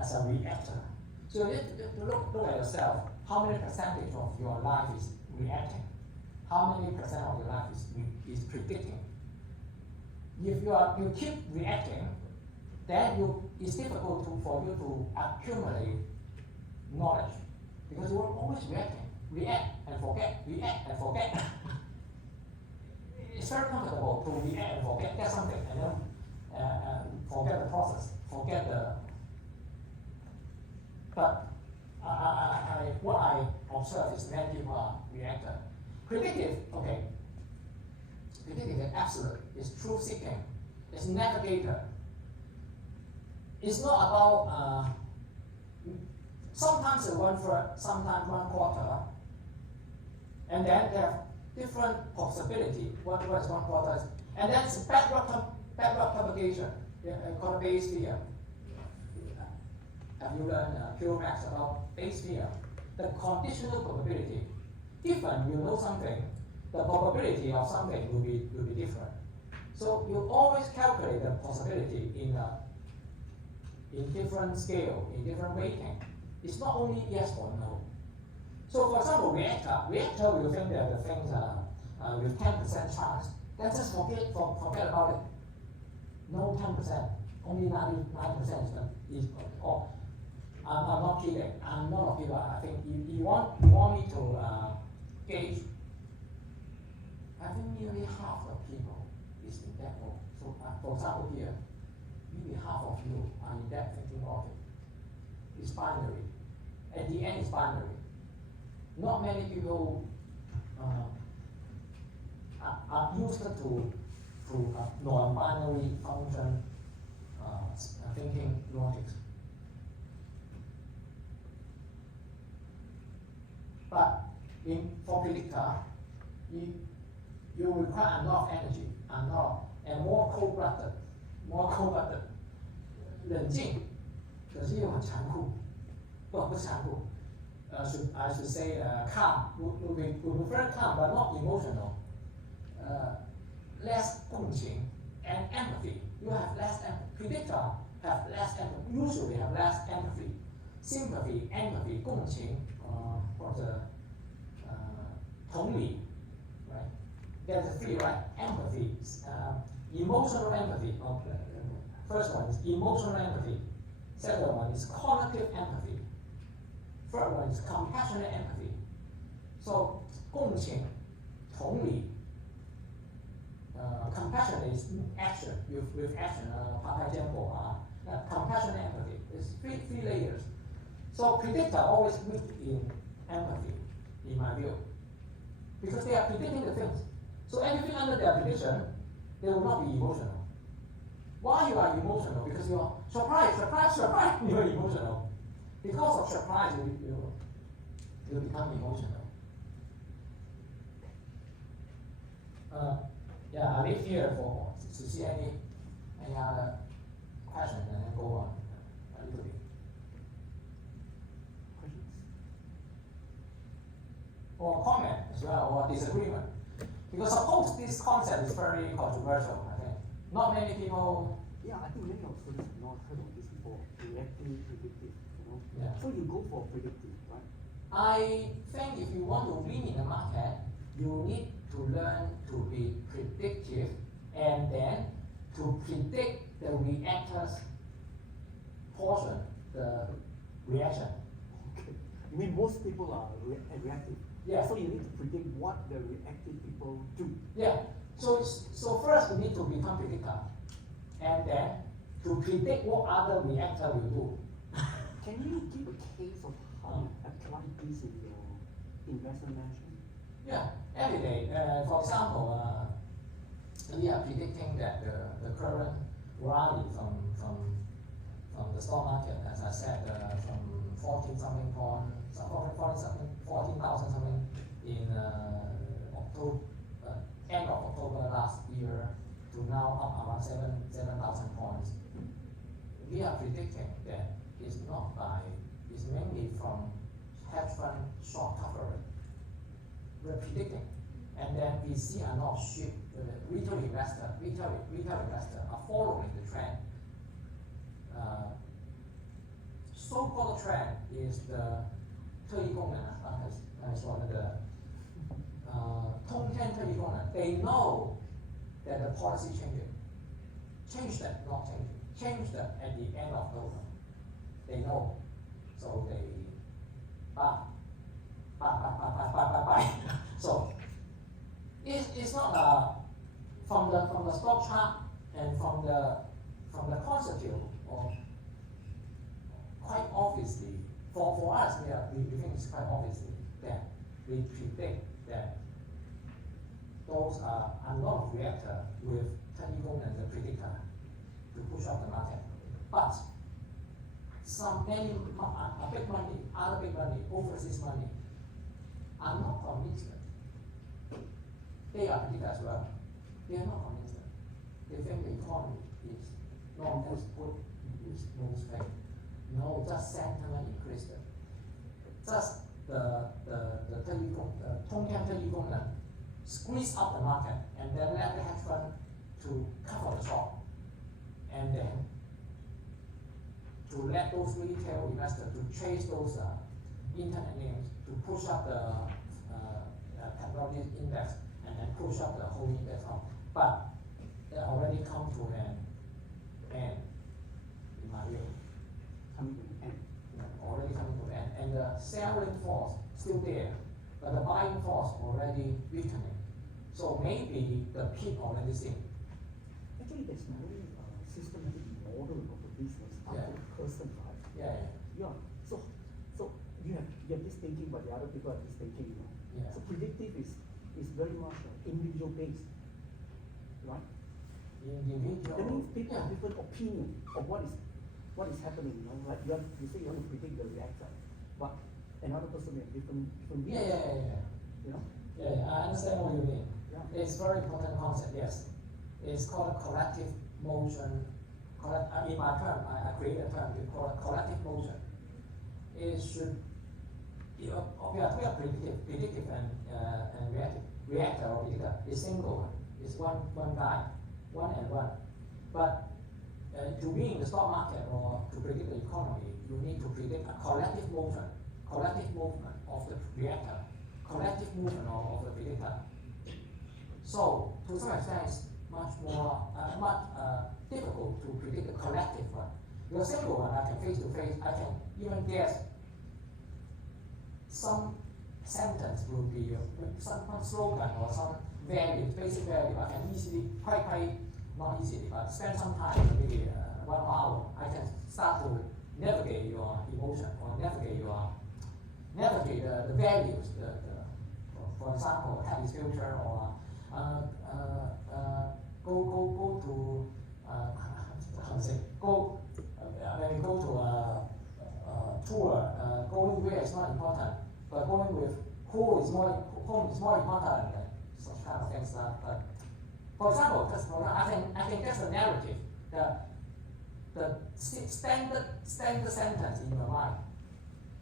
as a reactor. So you have to look at yourself. How many percentage of your life is reacting? How many percent of your life is predicting? If you keep reacting, then it's difficult for you to accumulate knowledge, because you are always react and forget. It's very comfortable to react and forget, get something, and then forget the process, but what I observe is many people are reactor. Predictive, okay. Predictive is absolute, it's truth seeking, it's navigator. It's not about sometimes one third, sometimes 1/4, and then they have different possibility. What is 1/4? And then it's backward propagation, called Bayes theorem. Have you learned pure maths about Bayes theorem? The conditional probability. Even you know something, the probability of something will be different. So you always calculate the possibility in in different scale, in different weighting. It's not only yes or no. So for example, reactor will think that the things are with 10% chance, then just forget about it. No 10%, only 99% is or I'm not kidding. I'm not a giver. I think you want me to gauge. I think nearly half of people is in that mode. So for example here, maybe half of you are in that thinking of it. It's binary. At the end, it's binary. Not many people are used to non-binary function thinking logic. But for predictor, you require enough energy, and more cold-blooded. 冷静，可是又很残酷，不残酷。I should say calm. We prefer calm, but not emotional. Less 共情 and empathy. You have less empathy. Predictor have less empathy. Usually have less empathy, sympathy, empathy, 共情, or the 同理, right? There's three, right? Empathy, emotional empathy. First one is emotional empathy. Second one is cognitive empathy. Third one is compassionate empathy. So 共情, 同理. Compassion is action, with action, compassionate empathy. It's three layers. So predictor always weak in empathy, in my view, because they are predicting the things. So everything under their prediction, they will not be emotional. Why you are emotional? Because you are surprised. You are emotional. Because of surprise, you become emotional. Yeah, I leave here to see any other question and then go on a little bit. Questions? Or comment as well, or disagreement. Because suppose this concept is very controversial, I think. Not many people. Yeah, I think many of students have not heard of this before. Reactive, predictive, you know. Yeah. So you go for predictive, right? I think if you want to win in the market, you need to learn to be predictive and then to predict the reactor's portion, the reaction. Okay. You mean most people are reactive? Yeah. So you need to predict what the reactive people do. Yeah. So first you need to become predictor, and then to predict what other reactor will do. Can you give a case of how you apply this in your investment management? Yeah, every day. For example, we are predicting that the current rally from the stock market, as I said, from 14,000 something in October, end of October last year to now up around 7,000 points. We are predicting that it's mainly from hedge fund short covering. We're predicting, and then we see a lot of shift. Retail investor are following the trend. So-called trend is the 特异功能啊，刚才说那个通天特异功能。They know that the policy change that, not change that at the end of October. They know, so they buy. So it's not from the stock chart and from the concept or quite obviously for us we think it's quite obviously that we predict that those are a lot of reactor with 特异功能 the predictor to push up the market, but other big money, overseas money, are not convinced. They are predicted as well. They are not convinced. They think the economy is not as good as most think. No, just sentiment increased. Just the 通天特异功能 squeeze up the market and then let the hedge fund to cover the short and then to let those retail investors to trace those internet names to push up the technology index and push up the whole index up. But they already come to an end, in my view. Coming to an end. Already coming to an end. And the selling force still there, but the buying force already weakening. So maybe the peak already seen. Actually, there's no systematic model of the business after Yeah. the person, right? Yeah, Yeah. So you have this thinking, but the other people have this thinking, you know. Yeah. So predictive is very much individual based, right? individual. That means people Yeah. have different opinion of what is happening, you know. Like you say you want to predict the reactor, but another person may have different views. Yeah. You know? Yeah, I understand what you mean. Yeah. It's very important concept, yes. It's called a collective motion. In my term, I create a term, we call it collective motion. It should, we are predictive and reactive. Reactor or predictor is single, it's one guy, one and one. But to be in the stock market or to predict the economy, you need to predict a collective movement of the reactor, collective movement of the predictor. So to some extent, it's much more difficult to predict the collective one. The single one, I can face to face, I can even guess some sentence will be some slogan or some value, basic value. I can easily, quite not easily, but spend some time, maybe 1 hour. I can start to navigate your emotion or navigate the values. For example, happy future or go to maybe go to a tour. Going where is not important, but going with whom is more important than such kind of things. For example, I can guess the narrative, the standard sentence in your mind,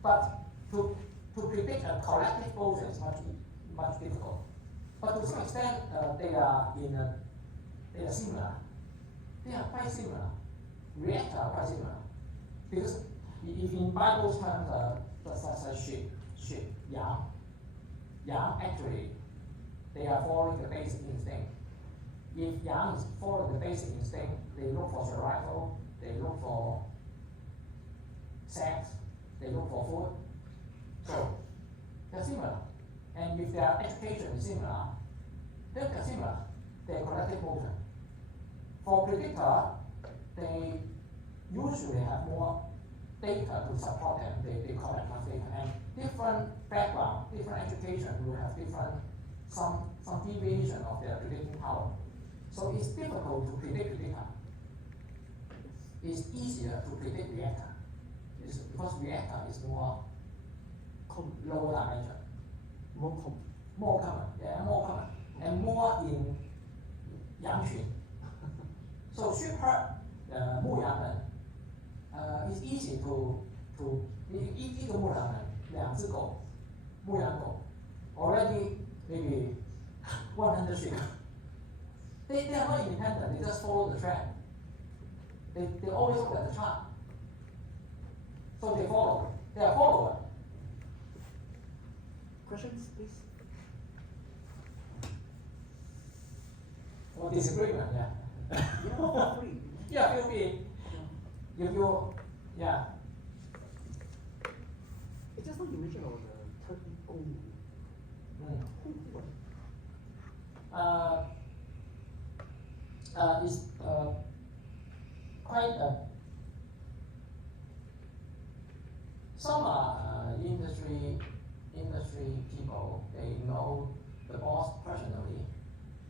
but to predict a collective motion is much difficult. But to some extent, they are similar. They are quite similar. Reactor are quite similar. Because if in Bible terms, such as sheep, yang actually, they are following the basic instinct. If yang is following the basic instinct, they look for survival, they look for sex, they look for food. So they're similar. And if their education is similar, then they're similar. They're collective motion. For predictor, they usually have more data to support them. They collect much data. And different background, different education will have some deviation of their predicting power. So it's difficult to predict predictor. It's easier to predict reactor. It's because reactor is more lower dimension. More common, and more in yang群. So sheep herd, 牧羊人, it's easy to 一个牧羊人，2只狗，牧羊狗 already maybe 100 sheep. They are not independent. They just follow the trend. They always look at the chart. So they follow. They are followers. Questions, please. Or disagreement, yeah. Yeah, free. Yeah, feel free. If you, yeah. It's just like you mentioned about the 30 only. What? It's quite some industry people, they know the boss personally,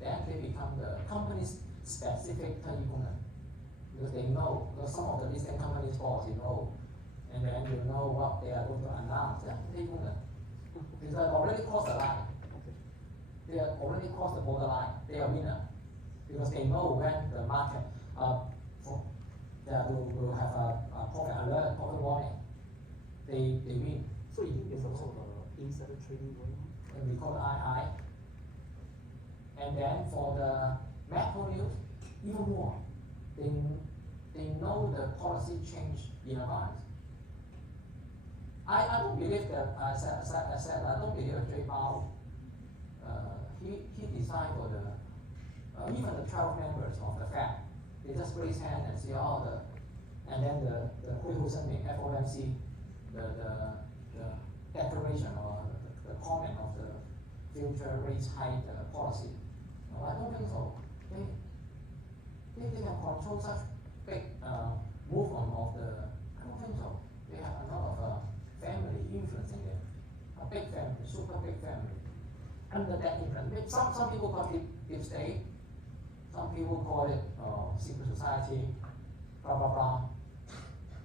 then they become the company's specific 特异功能. Because they know, because some of the listed companies boss, you know, and then you know what they are going to announce. Yeah, 特异功能. Because they already crossed the line. They have already crossed the borderline. They are winner. Because they know when the market will have a profit alert, profit warning. They win. So you think there's also insider trading going on? And we call it II. And then for the macro news, even more. they know the policy change in advance. I don't believe that, I said, I don't believe that Jay Bao, he designed for the, even the 12 members of the Fed, they just raise hand and say, oh, and then the FOMC, the declaration or the comment of the future rate hike policy. No, I don't think so. They can control such big movement of the, I don't think so. They have a lot of family influence in there. A big family, super big family. Under that influence, some people call it deep state, some people call it secret society, blah blah blah.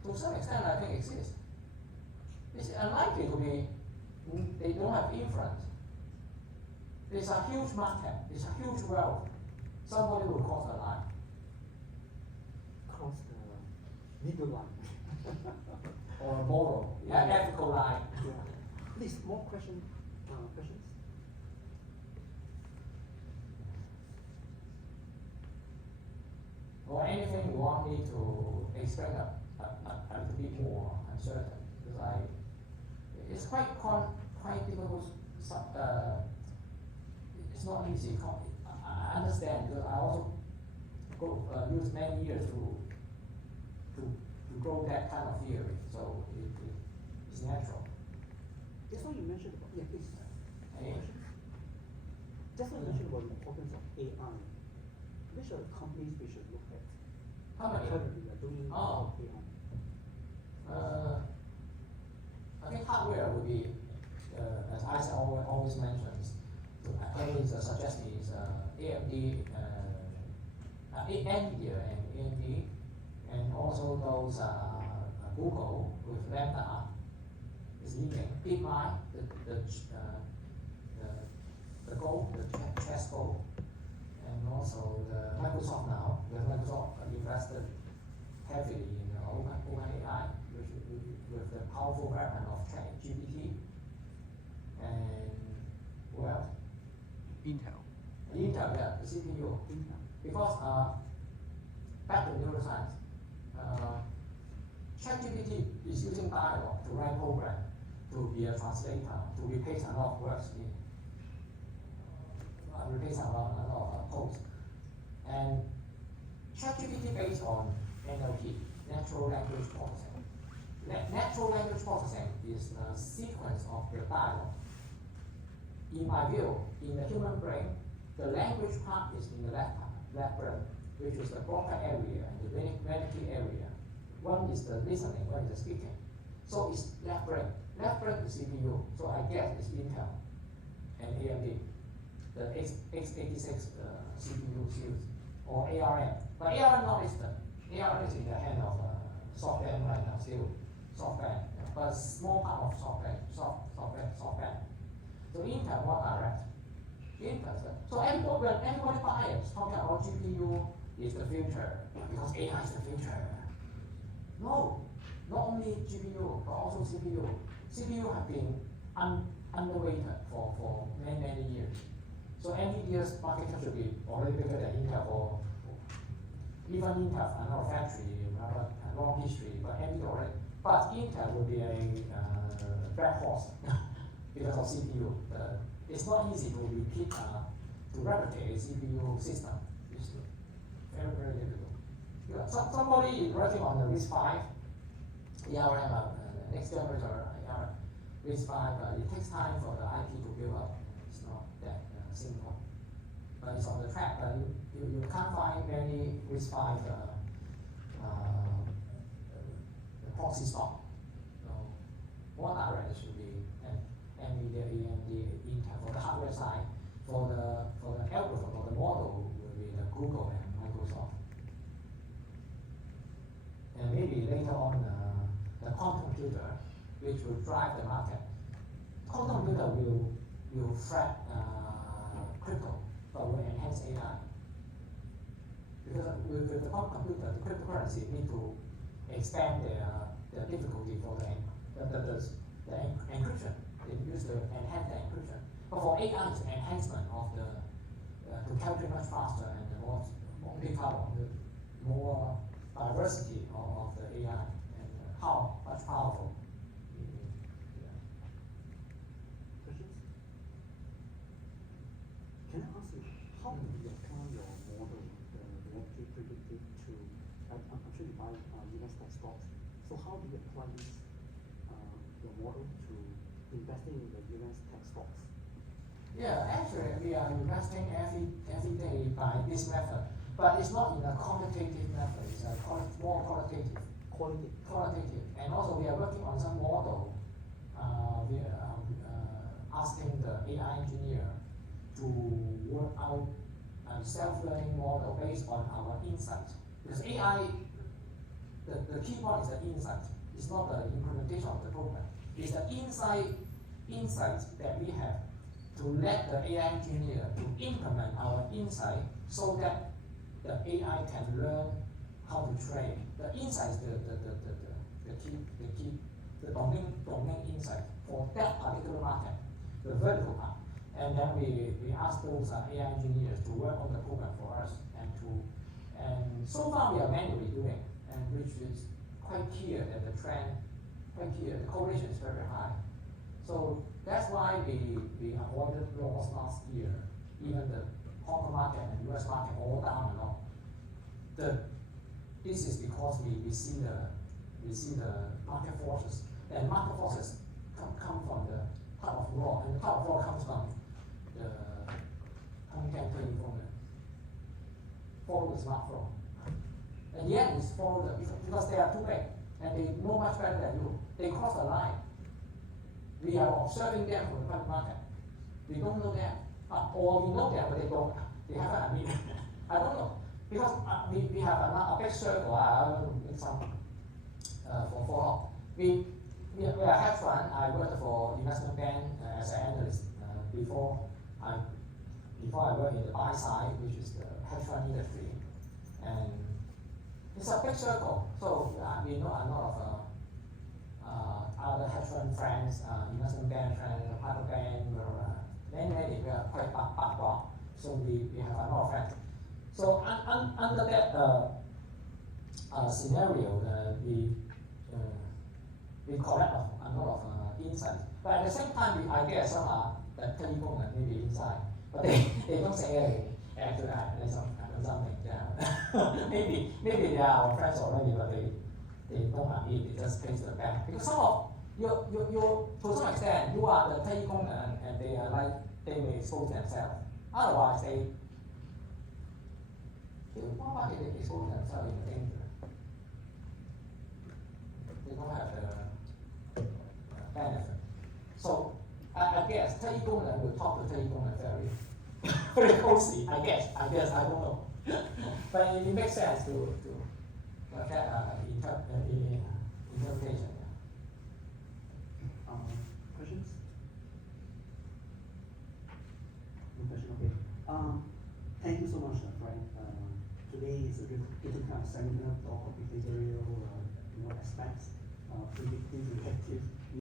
To some extent, I think it exists. It's unlikely to be, they don't have influence. There's a huge market, there's a huge wealth. Somebody will cross the line. Cross the legal line. Or moral, ethical line. Yeah. Please, more questions? Or anything you want me to explain a little bit more uncertain, because it's quite difficult. It's not easy. I understand, because I also use many years to grow that kind of theory, so it's natural. Just what you mentioned about, yeah, please. Hey? Just what you mentioned about the importance of AI. Which are the companies we should look at? How many? Currently, we are doing Oh. AI. I think hardware would be, as Isaac always mentions, always suggesting is AMD, NVIDIA and AMD, and also those Google with Lambda is leading. DeepMind, the Go, the chess Go, and also the Microsoft now, because Microsoft invested heavily in OpenAI with the powerful weapon of ChatGPT, and what else? Intel. Intel, yeah, the CPU. Intel. Because back to neuroscience, ChatGPT is using dialogue to write program, to be a translator, to replace a lot of words in, replace a lot of codes. And ChatGPT based on NLP, natural language processing. Natural language processing is a sequence of the dialogue. In my view, in the human brain, the language part is in the left brain, which is the broca area and the Wernicke area. One is the listening, one is the speaking. So it's left brain. Left brain is CPU, so I guess it's Intel and AMD. The x86 CPU series, or ARM. But ARM not listed. ARM is in the hand of SoftBank right now, still SoftBank. But small part of SoftBank. So Intel what direct? Intel. So when everybody buys talking about GPU is the future, because AI is the future. No, not only GPU, but also CPU. CPU have been underweighted for many years. So NVIDIA's market cap should be already bigger than Intel, or even Intel have another factory, another long history, but NVIDIA already. But Intel will be a black horse because of CPU. It's not easy to repeat, to replicate a CPU system. It's very, very difficult. Somebody is working on the RISC-V, ARM, next generation ARM, RISC-V, it takes time for the IP to build up. It's not that simple. But it's on the track, but you can't find many RISC-V proxy stock. So more direct should be NVIDIA, AMD, Intel for the hardware side. For the algorithm, for the model, will be the Google and Microsoft. And maybe later on the quantum computer, which will drive the market. Quantum computer will threat crypto, but will enhance AI. Because with the quantum computer, the cryptocurrency need to expand the difficulty for the encryption. They use to enhance the encryption. But for AI, it's enhancement of to calculate much faster and more power, more diversity of the AI and how much powerful. Yeah. Questions? Can I ask you, how do you apply your model, the reactive predictive to, I'm sure you buy US tech stocks, so how do you apply this, your model to investing in the US tech stocks? Yeah, actually we are investing every day by this method, but it's not in a quantitative method, it's a more qualitative. Qualitative. And also we are working on some model. We are asking the AI engineer to work out a self-learning model based on our insight. Because AI, the key point is the insight. It's not the implementation of the program. It's the insight that we have to let the AI engineer to implement our insight so that the AI can learn how to train. The insight is the key, the domain insight for that particular market, the vertical part. And then we ask those AI engineers to work on the program for us and so far we are manually doing, and which is quite clear that the trend, quite clear, the correlation is very high. So that's why we avoided loss last year, even the Hong Kong market and US market all down and all. This is because we see the market forces, and market forces come from the type of law, and the type of law comes from the Hong Kong telephone. Follow the smart flow. And the end is follow because they are too big and they know much better than you. They cross the line. We are observing them from the private market. We don't know them, or we know them but they don't. They haven't admitted. I don't know because we have a big circle. I will make some for follow. We are a hedge fund. I worked for investment bank as an analyst before I worked in the buy side, which is the hedge fund industry, and it's a big circle. So we know a lot of other hedge fund friends, investment bank friends, private bank, many. We are quite background. So we have a lot of friends. So under that scenario, we collect a lot of insights. But at the same time, I get some telephone maybe inside, but they don't say anything. Actually, I done something. Yeah. maybe they are our friends already, but they don't admit. They just place the bank because some of you to some extent you are the telephone and they are like they may expose themselves. Otherwise, why did they expose themselves in danger? They don't have the benefit. So I guess telephone will talk to telephone very closely. I guess I don't know, but it makes sense to have that interpretation. Questions? No question. Okay. Thank you so much, Frank. Today is a little kind of seminar talk of behavioral, aspects, predictive, reactive.